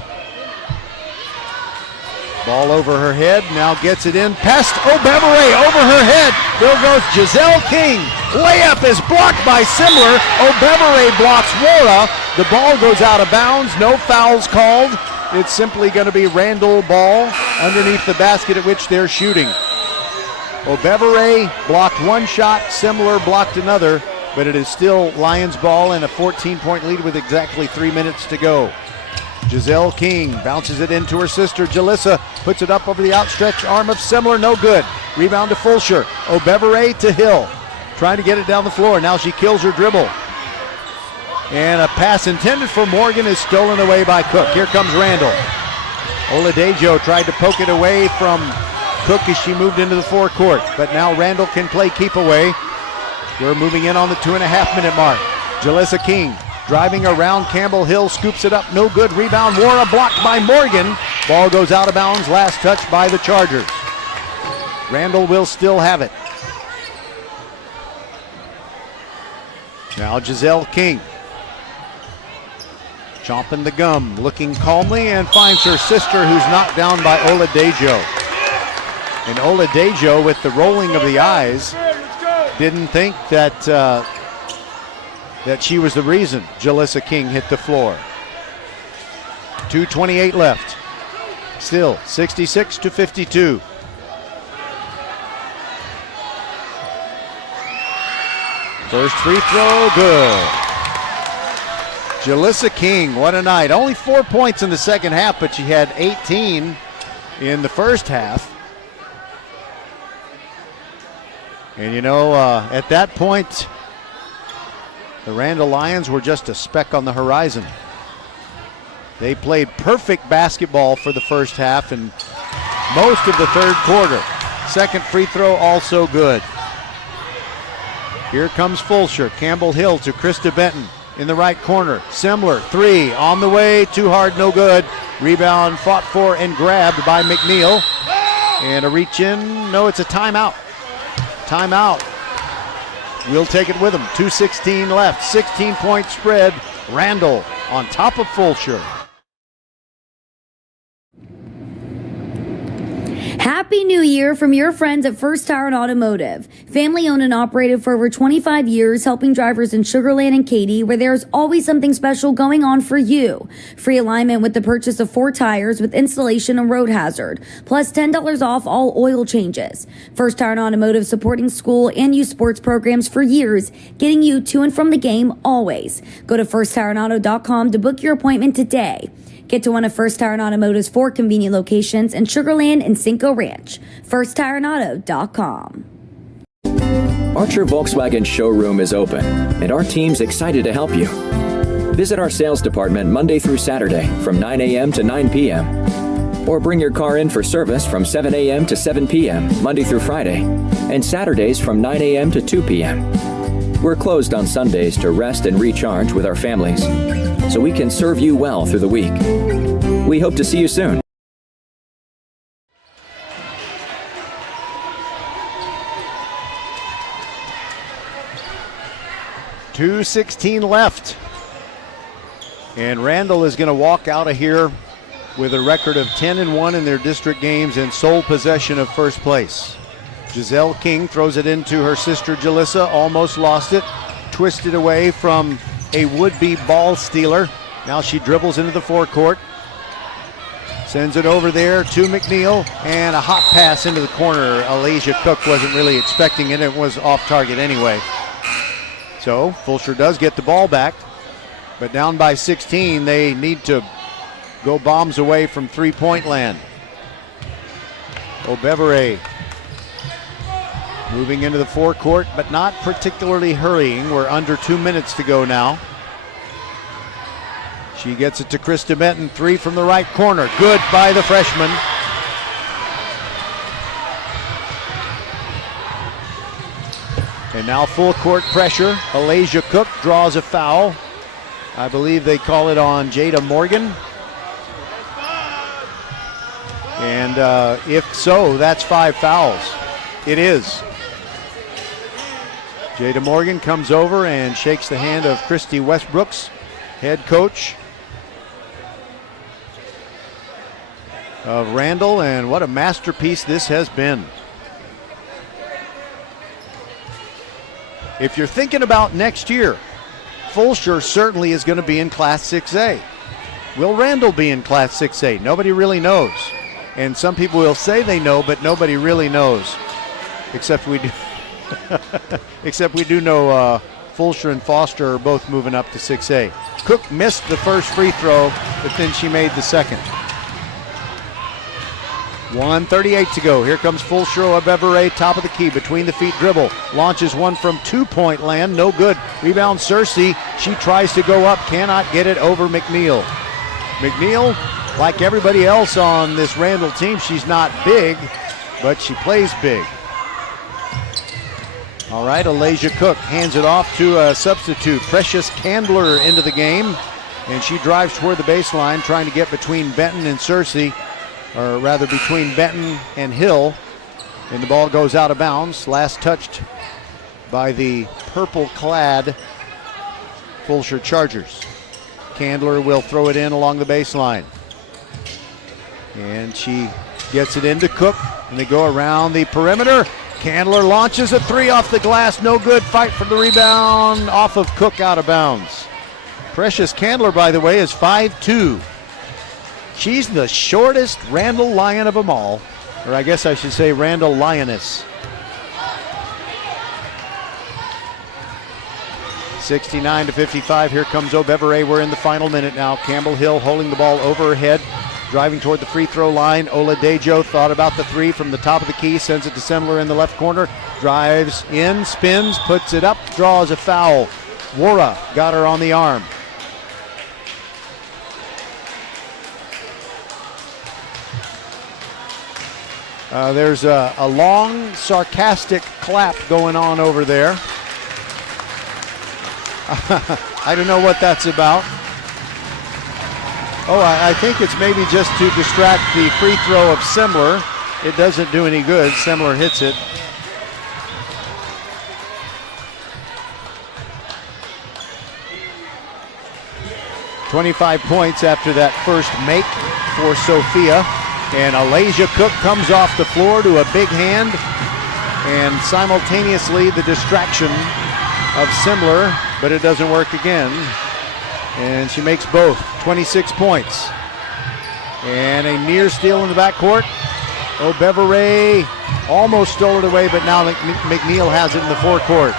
ball over her head, now gets it in, past O'Beverray, over her head, there goes Giselle King, layup is blocked by Semler, O'Beverray blocks Wara, the ball goes out of bounds, no fouls called, it's simply going to be Randle ball underneath the basket at which they're shooting. O'Beverray blocked one shot, Semler blocked another, but it is still Lions ball and a 14-point lead with exactly 3 minutes to go. Giselle King bounces it into her sister Jalissa, puts it up over the outstretched arm of Semler, no good. Rebound to Fulshear. O'Beverray to Hill, trying to get it down the floor. Now she kills her dribble. And a pass intended for Morgan is stolen away by Cook. Here comes Randle. Oladejo tried to poke it away from Cook as she moved into the forecourt, but now Randle can play keep away. We're moving in on the 2.5-minute mark. Jalissa King driving around Campbell Hill, scoops it up, no good. Rebound, Wara blocked by Morgan. Ball goes out of bounds, last touch by the Chargers. Randle will still have it. Now Giselle King. Chomping the gum, looking calmly, and finds her sister who's knocked down by Oladejo. And Oladejo, with the rolling of the eyes, didn't think that she was the reason Jalissa King hit the floor. 2:28 left. Still 66-52. First free throw, good. Jalissa King, what a night. Only 4 points in the second half, but she had 18 in the first half. And you know, at that point, the Randle Lions were just a speck on the horizon. They played perfect basketball for the first half and most of the third quarter. Second free throw also good. Here comes Fulshear. Campbell Hill to Krista Benton in the right corner. Semler, three, on the way, too hard, no good. Rebound fought for and grabbed by McNeil. And a reach in, no, it's a timeout. Timeout. will take it with them. 2:16 left, 16-point spread. Randle on top of Fulshear. Happy New Year from your friends at First Tire and Automotive. Family owned and operated for over 25 years, helping drivers in Sugar Land and Katy, where there's always something special going on for you. Free alignment with the purchase of 4 tires with installation and road hazard, plus $10 off all oil changes. First Tire and Automotive supporting school and youth sports programs for years, getting you to and from the game always. Go to firsttireandauto.com to book your appointment today. Get to one of First Tire and Automotive's 4 convenient locations in Sugar Land and Cinco Ranch. FirstTireandAuto.com. Archer Volkswagen showroom is open, and our team's excited to help you. Visit our sales department Monday through Saturday from 9 a.m. to 9 p.m. Or bring your car in for service from 7 a.m. to 7 p.m. Monday through Friday, and Saturdays from 9 a.m. to 2 p.m. We're closed on Sundays to rest and recharge with our families, so we can serve you well through the week. We hope to see you soon. $2:16 left. And Randle is going to walk out of here with a record of 10-1 in their district games and sole possession of first place. Giselle King throws it into her sister Jalissa, almost lost it, twisted away from a would-be ball stealer. Now she dribbles into the forecourt, sends it over there to McNeil, and a hot pass into the corner. Alasia Cook wasn't really expecting it. It was off target anyway. So Fulshear does get the ball back, but down by 16, they need to go bombs away from three-point land. O'Beverett moving into the forecourt, but not particularly hurrying. We're under 2 minutes to go now. She gets it to Krista Benton, 3 from the right corner. Good by the freshman. And now full court pressure. Alasia Cook draws a foul. I believe they call it on Jada Morgan. And if so, that's 5 fouls. It is. Jada Morgan comes over and shakes the hand of Christy Westbrooks, head coach of Randle, and what a masterpiece this has been. If you're thinking about next year, Fulshear certainly is going to be in Class 6A. Will Randle be in Class 6A? Nobody really knows. And some people will say they know, but nobody really knows. Except we do. Except we do know Fulshear and Foster are both moving up to 6A. Cook missed the first free throw, but then she made the second. 1:38 to go. Here comes Fulshear. O'Beverett, top of the key, between the feet dribble. Launches one from 2-point land. No good. Rebound Cersei. She tries to go up. Cannot get it over McNeil. McNeil, like everybody else on this Randle team, she's not big, but she plays big. All right, Alasia Cook hands it off to a substitute. Precious Candler into the game, and she drives toward the baseline, trying to get between Benton and Cersei, or rather between Benton and Hill, and the ball goes out of bounds. Last touched by the purple-clad Fulshear Chargers. Candler will throw it in along the baseline, and she gets it into Cook, and they go around the perimeter. Candler launches a 3 off the glass, no good. Fight for the rebound, off of Cook, out of bounds. Precious Candler, by the way, is 5'2". She's the shortest Randle Lion of them all, or I guess I should say Randle Lioness. 69-55, here comes O'Beverett. We're in the final minute now. Campbell Hill holding the ball over her head, driving toward the free throw line. Oladejo thought about the 3 from the top of the key, sends it to Semler in the left corner, drives in, spins, puts it up, draws a foul. Wara got her on the arm. There's a long, sarcastic clap going on over there. I don't know what that's about. Oh, I think it's maybe just to distract the free throw of Semler. It doesn't do any good. Semler hits it. 25 points after that first make for Sophia. And Alasia Cook comes off the floor to a big hand. And simultaneously the distraction of Simler, but it doesn't work again. And she makes both, 26 points. And a near steal in the backcourt. O'Beverray almost stole it away, but now McNeil has it in the forecourt.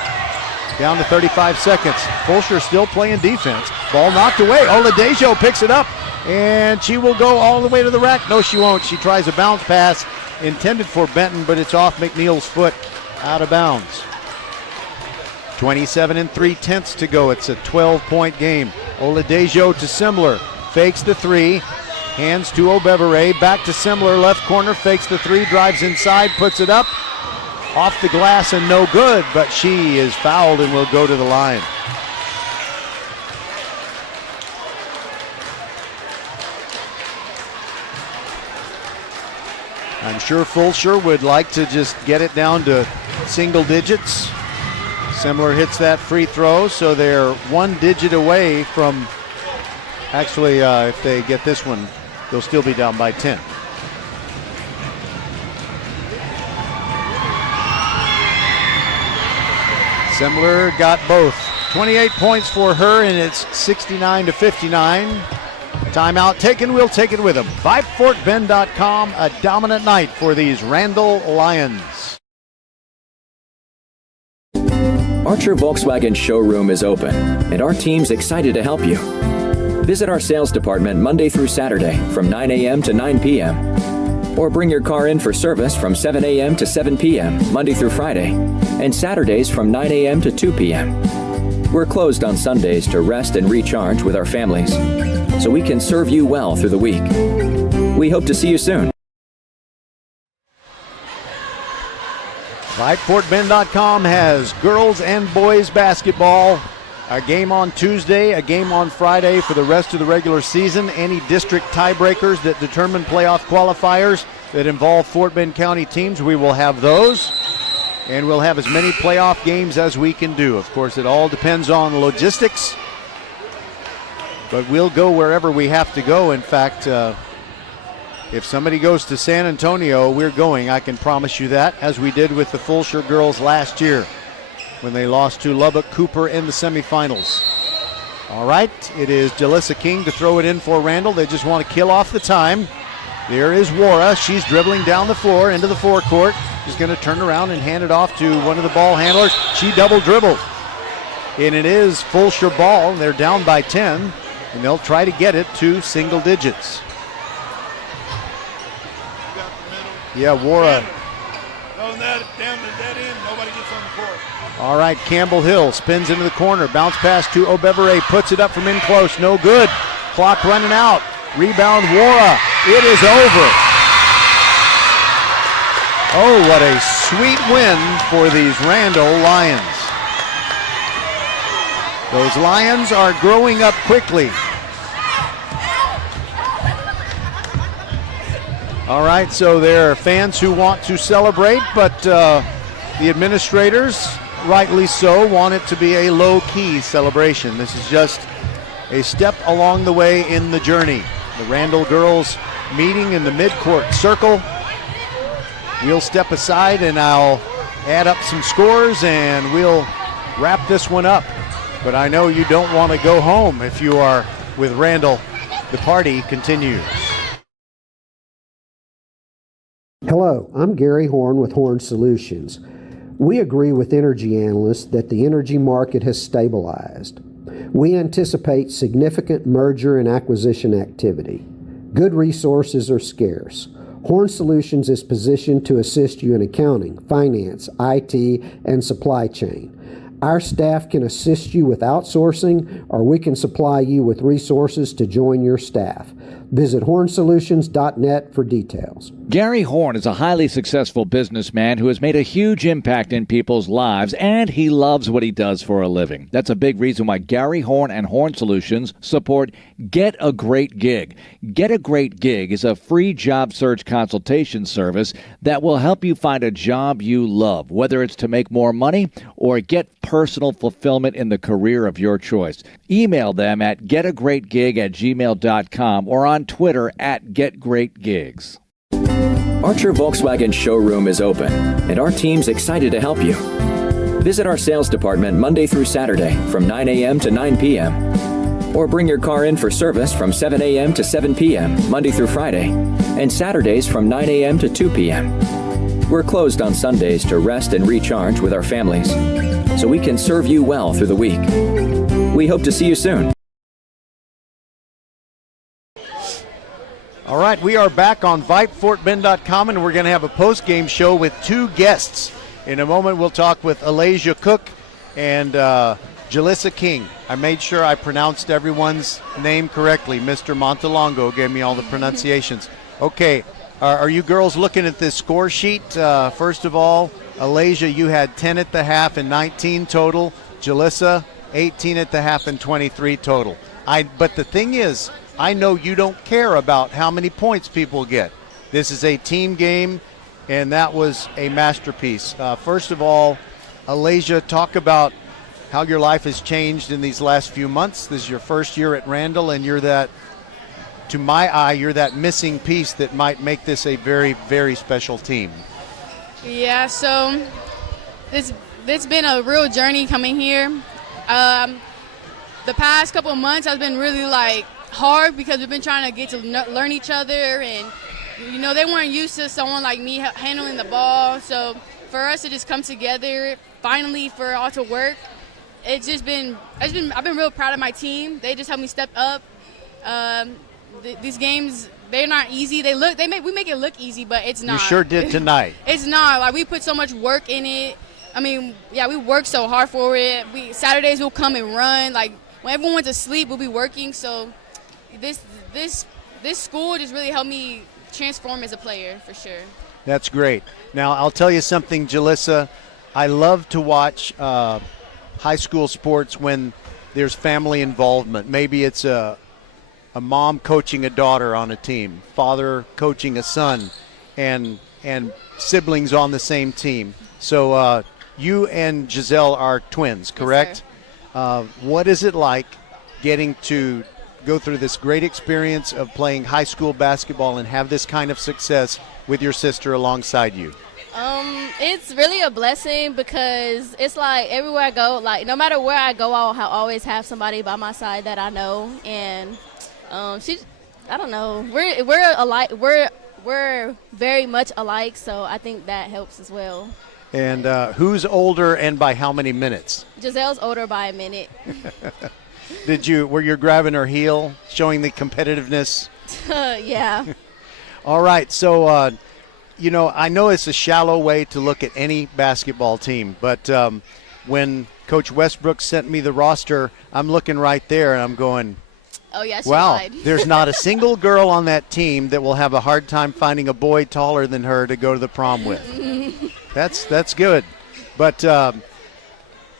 Down to 35 seconds. Fulshear still playing defense. Ball knocked away. Oladejo picks it up, and she will go all the way to the rack. No, she won't. She tries a bounce pass intended for Benton, but it's off McNeil's foot, out of bounds. 27 3/10 to go. It's a 12-point game. Oladejo to Simler. Fakes the three. Hands to O'Beverray. Back to Simler. Left corner. Fakes the three. Drives inside. Puts it up. Off the glass and no good, but she is fouled and will go to the line. I'm sure Fulshear would like to just get it down to single digits. Simler hits that free throw, so they're one digit away from, actually, if they get this one, they'll still be down by 10. Simler got both. 28 points for her, and it's 69-59. Timeout taken. We'll take it with them. VypeFortBend.com. A dominant night for these Randle Lions. Archer Volkswagen showroom is open, and our team's excited to help you. Visit our sales department Monday through Saturday from 9 a.m. to 9 p.m. Or bring your car in for service from 7 a.m. to 7 p.m. Monday through Friday, and Saturdays from 9 a.m. to 2 p.m. We're closed on Sundays to rest and recharge with our families, so we can serve you well through the week. We hope to see you soon. VypeFortBend.com has girls and boys basketball. A game on Tuesday, a game on Friday for the rest of the regular season. Any district tiebreakers that determine playoff qualifiers that involve Fort Bend County teams, we will have those. And we'll have as many playoff games as we can do. Of course, it all depends on logistics. But we'll go wherever we have to go. In fact, if somebody goes to San Antonio, we're going. I can promise you that, as we did with the Fulshear girls last year when they lost to Lubbock Cooper in the semifinals. All right, it is Jalissa King to throw it in for Randle. They just want to kill off the time. There is Wara. She's dribbling down the floor into the forecourt. She's going to turn around and hand it off to one of the ball handlers. She double dribbled. And it is Fulshear ball. They're down by 10, and they'll try to get it to single digits. Yeah, Wara. All right, Campbell Hill spins into the corner. Bounce pass to O'Beverray. Puts it up from in close. No good. Clock running out. Rebound, Wara. It is over. Oh, what a sweet win for these Randle Lions. Those Lions are growing up quickly. All right, so there are fans who want to celebrate, but the administrators, rightly so, want it to be a low-key celebration. This is just a step along the way in the journey. The Randle girls meeting in the midcourt circle. We'll step aside and I'll add up some scores and we'll wrap this one up. But I know you don't want to go home if you are with Randle. The party continues. Hello, I'm Gary Horn with Horn Solutions. We agree with energy analysts that the energy market has stabilized. We anticipate significant merger and acquisition activity. Good resources are scarce. Horn Solutions is positioned to assist you in accounting, finance, IT, and supply chain. Our staff can assist you with outsourcing, or we can supply you with resources to join your staff. Visit hornsolutions.net for details. Gary Horn is a highly successful businessman who has made a huge impact in people's lives, and he loves what he does for a living. That's a big reason why Gary Horn and Horn Solutions support Get a Great Gig. Get a Great Gig is a free job search consultation service that will help you find a job you love, whether it's to make more money or get personal fulfillment in the career of your choice. Email them at getagreatgig@gmail.com or on Twitter at getgreatgigs. Archer Volkswagen showroom is open, and our team's excited to help you. Visit our sales department Monday through Saturday from 9 a.m. to 9 p.m. Or bring your car in for service from 7 a.m. to 7 p.m. Monday through Friday, and Saturdays from 9 a.m. to 2 p.m. We're closed on Sundays to rest and recharge with our families, so we can serve you well through the week. We hope to see you soon. All right, we are back on VypeFortBend.com, and we're going to have a post-game show with two guests. In a moment, we'll talk with Alasia Cook and Jalissa King. I made sure I pronounced everyone's name correctly. Mr. Montalongo gave me all the pronunciations. Okay, are you girls looking at this score sheet? First of all, Alasia, you had 10 at the half and 19 total. Jalissa, 18 at the half and 23 total. But the thing is, I know you don't care about how many points people get. This is a team game, and that was a masterpiece. First of all, Alasia, talk about how your life has changed in these last few months. This is your first year at Randle, and you're that, to my eye, you're that missing piece that might make this a very, very special team. Yeah, so it's been a real journey coming here. The past couple of months has been really hard because we've been trying to get to learn each other, and they weren't used to someone like me handling the ball. So for us to just come together finally for it all to work, I've been real proud of my team. They just helped me step up. These games, they're not easy. We make it look easy, but it's not. You sure did tonight. It's not. We put so much work in it. I mean, yeah, we work so hard for it. Saturdays we'll come and run. When everyone went to sleep, we'll be working. So this school just really helped me transform as a player, for sure. That's great. Now, I'll tell you something, Jalissa. I love to watch high school sports when there's family involvement. Maybe it's a mom coaching a daughter on a team, father coaching a son, and siblings on the same team. So you and Giselle are twins, correct? Yes, what is it like getting to go through this great experience of playing high school basketball and have this kind of success with your sister alongside you? It's really a blessing because it's everywhere I go, no matter where I go, I'll always have somebody by my side that I know, and I don't know, we're alike, we're very much alike, so I think that helps as well. And who's older and by how many minutes? Giselle's older by a minute. Were you grabbing her heel, showing the competitiveness? Yeah. All right, so I know it's a shallow way to look at any basketball team, but when Coach Westbrook sent me the roster, I'm looking right there and I'm going, oh, yeah, she wow, lied. There's not a single girl on that team that will have a hard time finding a boy taller than her to go to the prom with. That's good. But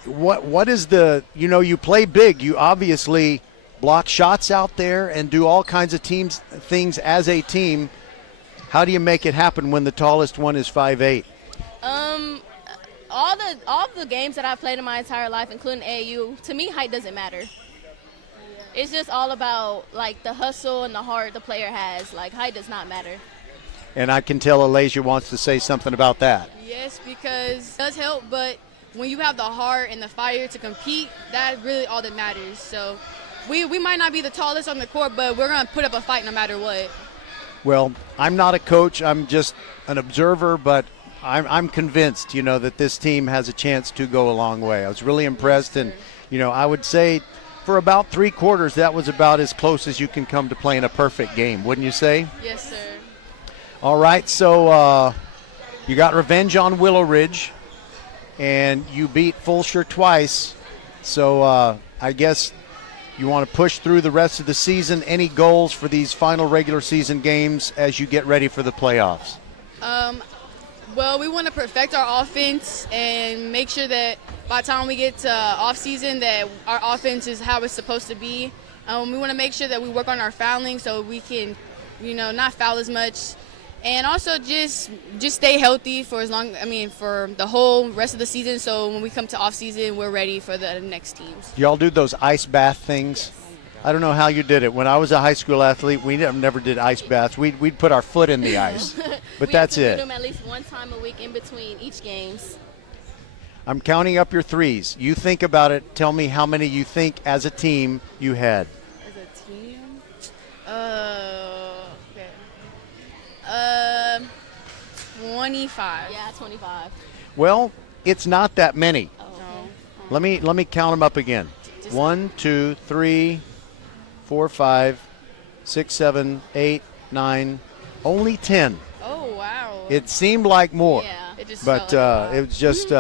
what is you play big. You obviously block shots out there and do all kinds of things as a team. How do you make it happen when the tallest one is 5'8"? All the games that I've played in my entire life, including AAU, to me, height doesn't matter. It's just all about the hustle and the heart the player has. Height does not matter. And I can tell Alasia wants to say something about that. Yes, because it does help, but when you have the heart and the fire to compete, that's really all that matters. So we might not be the tallest on the court, but we're going to put up a fight no matter what. Well, I'm not a coach. I'm just an observer, but I'm convinced, that this team has a chance to go a long way. I was really impressed, and, I would say for about 3 quarters, that was about as close as you can come to playing a perfect game, wouldn't you say? Yes, sir. All right, so you got revenge on Willow Ridge, and you beat Fulshear twice. So I guess You want to push through the rest of the season. Any goals for these final regular season games as you get ready for the playoffs? Well, we want to perfect our offense and make sure that by the time we get to off season that our offense is how it's supposed to be. We want to make sure that we work on our fouling so we can, not foul as much, and also just stay healthy for for the whole rest of the season. So when we come to off season, we're ready for the next teams. Y'all do those ice bath things? I don't know how you did it. When I was a high school athlete, we never did ice baths. We'd put our foot in the ice, but that's it. We do them at least one time a week in between each games. I'm counting up your threes. You think about it. Tell me how many you think as a team you had. As a team? Okay. 25. Yeah, 25. Well, it's not that many. Oh, Let okay. me count them up again. 1, 2, 3, 4, 5, 6, 7, 8, 9, only 10. Oh, wow. It seemed like more. Yeah. It just But felt like a lot. it was just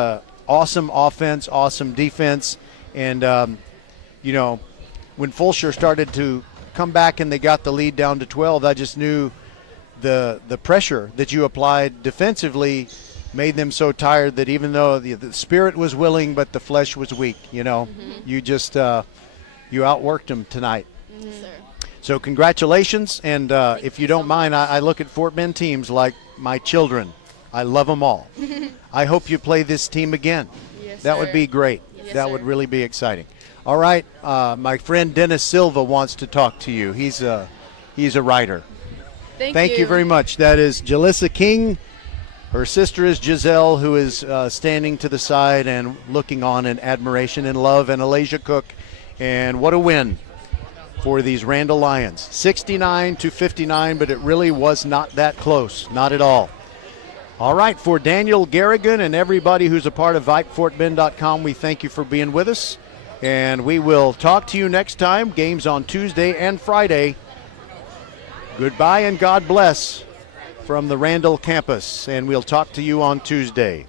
awesome offense, awesome defense. And, when Fulshear started to come back and they got the lead down to 12, I just knew the pressure that you applied defensively made them so tired that even though the spirit was willing but the flesh was weak, you just you outworked them tonight. Sir. So congratulations, and if you don't mind, I look at Fort Bend teams like my children. I love them all. I hope you play this team again. Yes, That sir. would be great. Yes, That sir. would really be exciting. All right, my friend Dennis Silva wants to talk to you. He's a writer. Thank you very much. That is Jalissa King. Her sister is Giselle, who is standing to the side and looking on in admiration and love, and Alasia Cook. And what a win for these Randle Lions. 69-59, but it really was not that close. Not at all. All right, for Daniel Garrigan and everybody who's a part of VypeFortBend.com, we thank you for being with us. And we will talk to you next time. Games on Tuesday and Friday. Goodbye and God bless from the Randle campus, and we'll talk to you on Tuesday.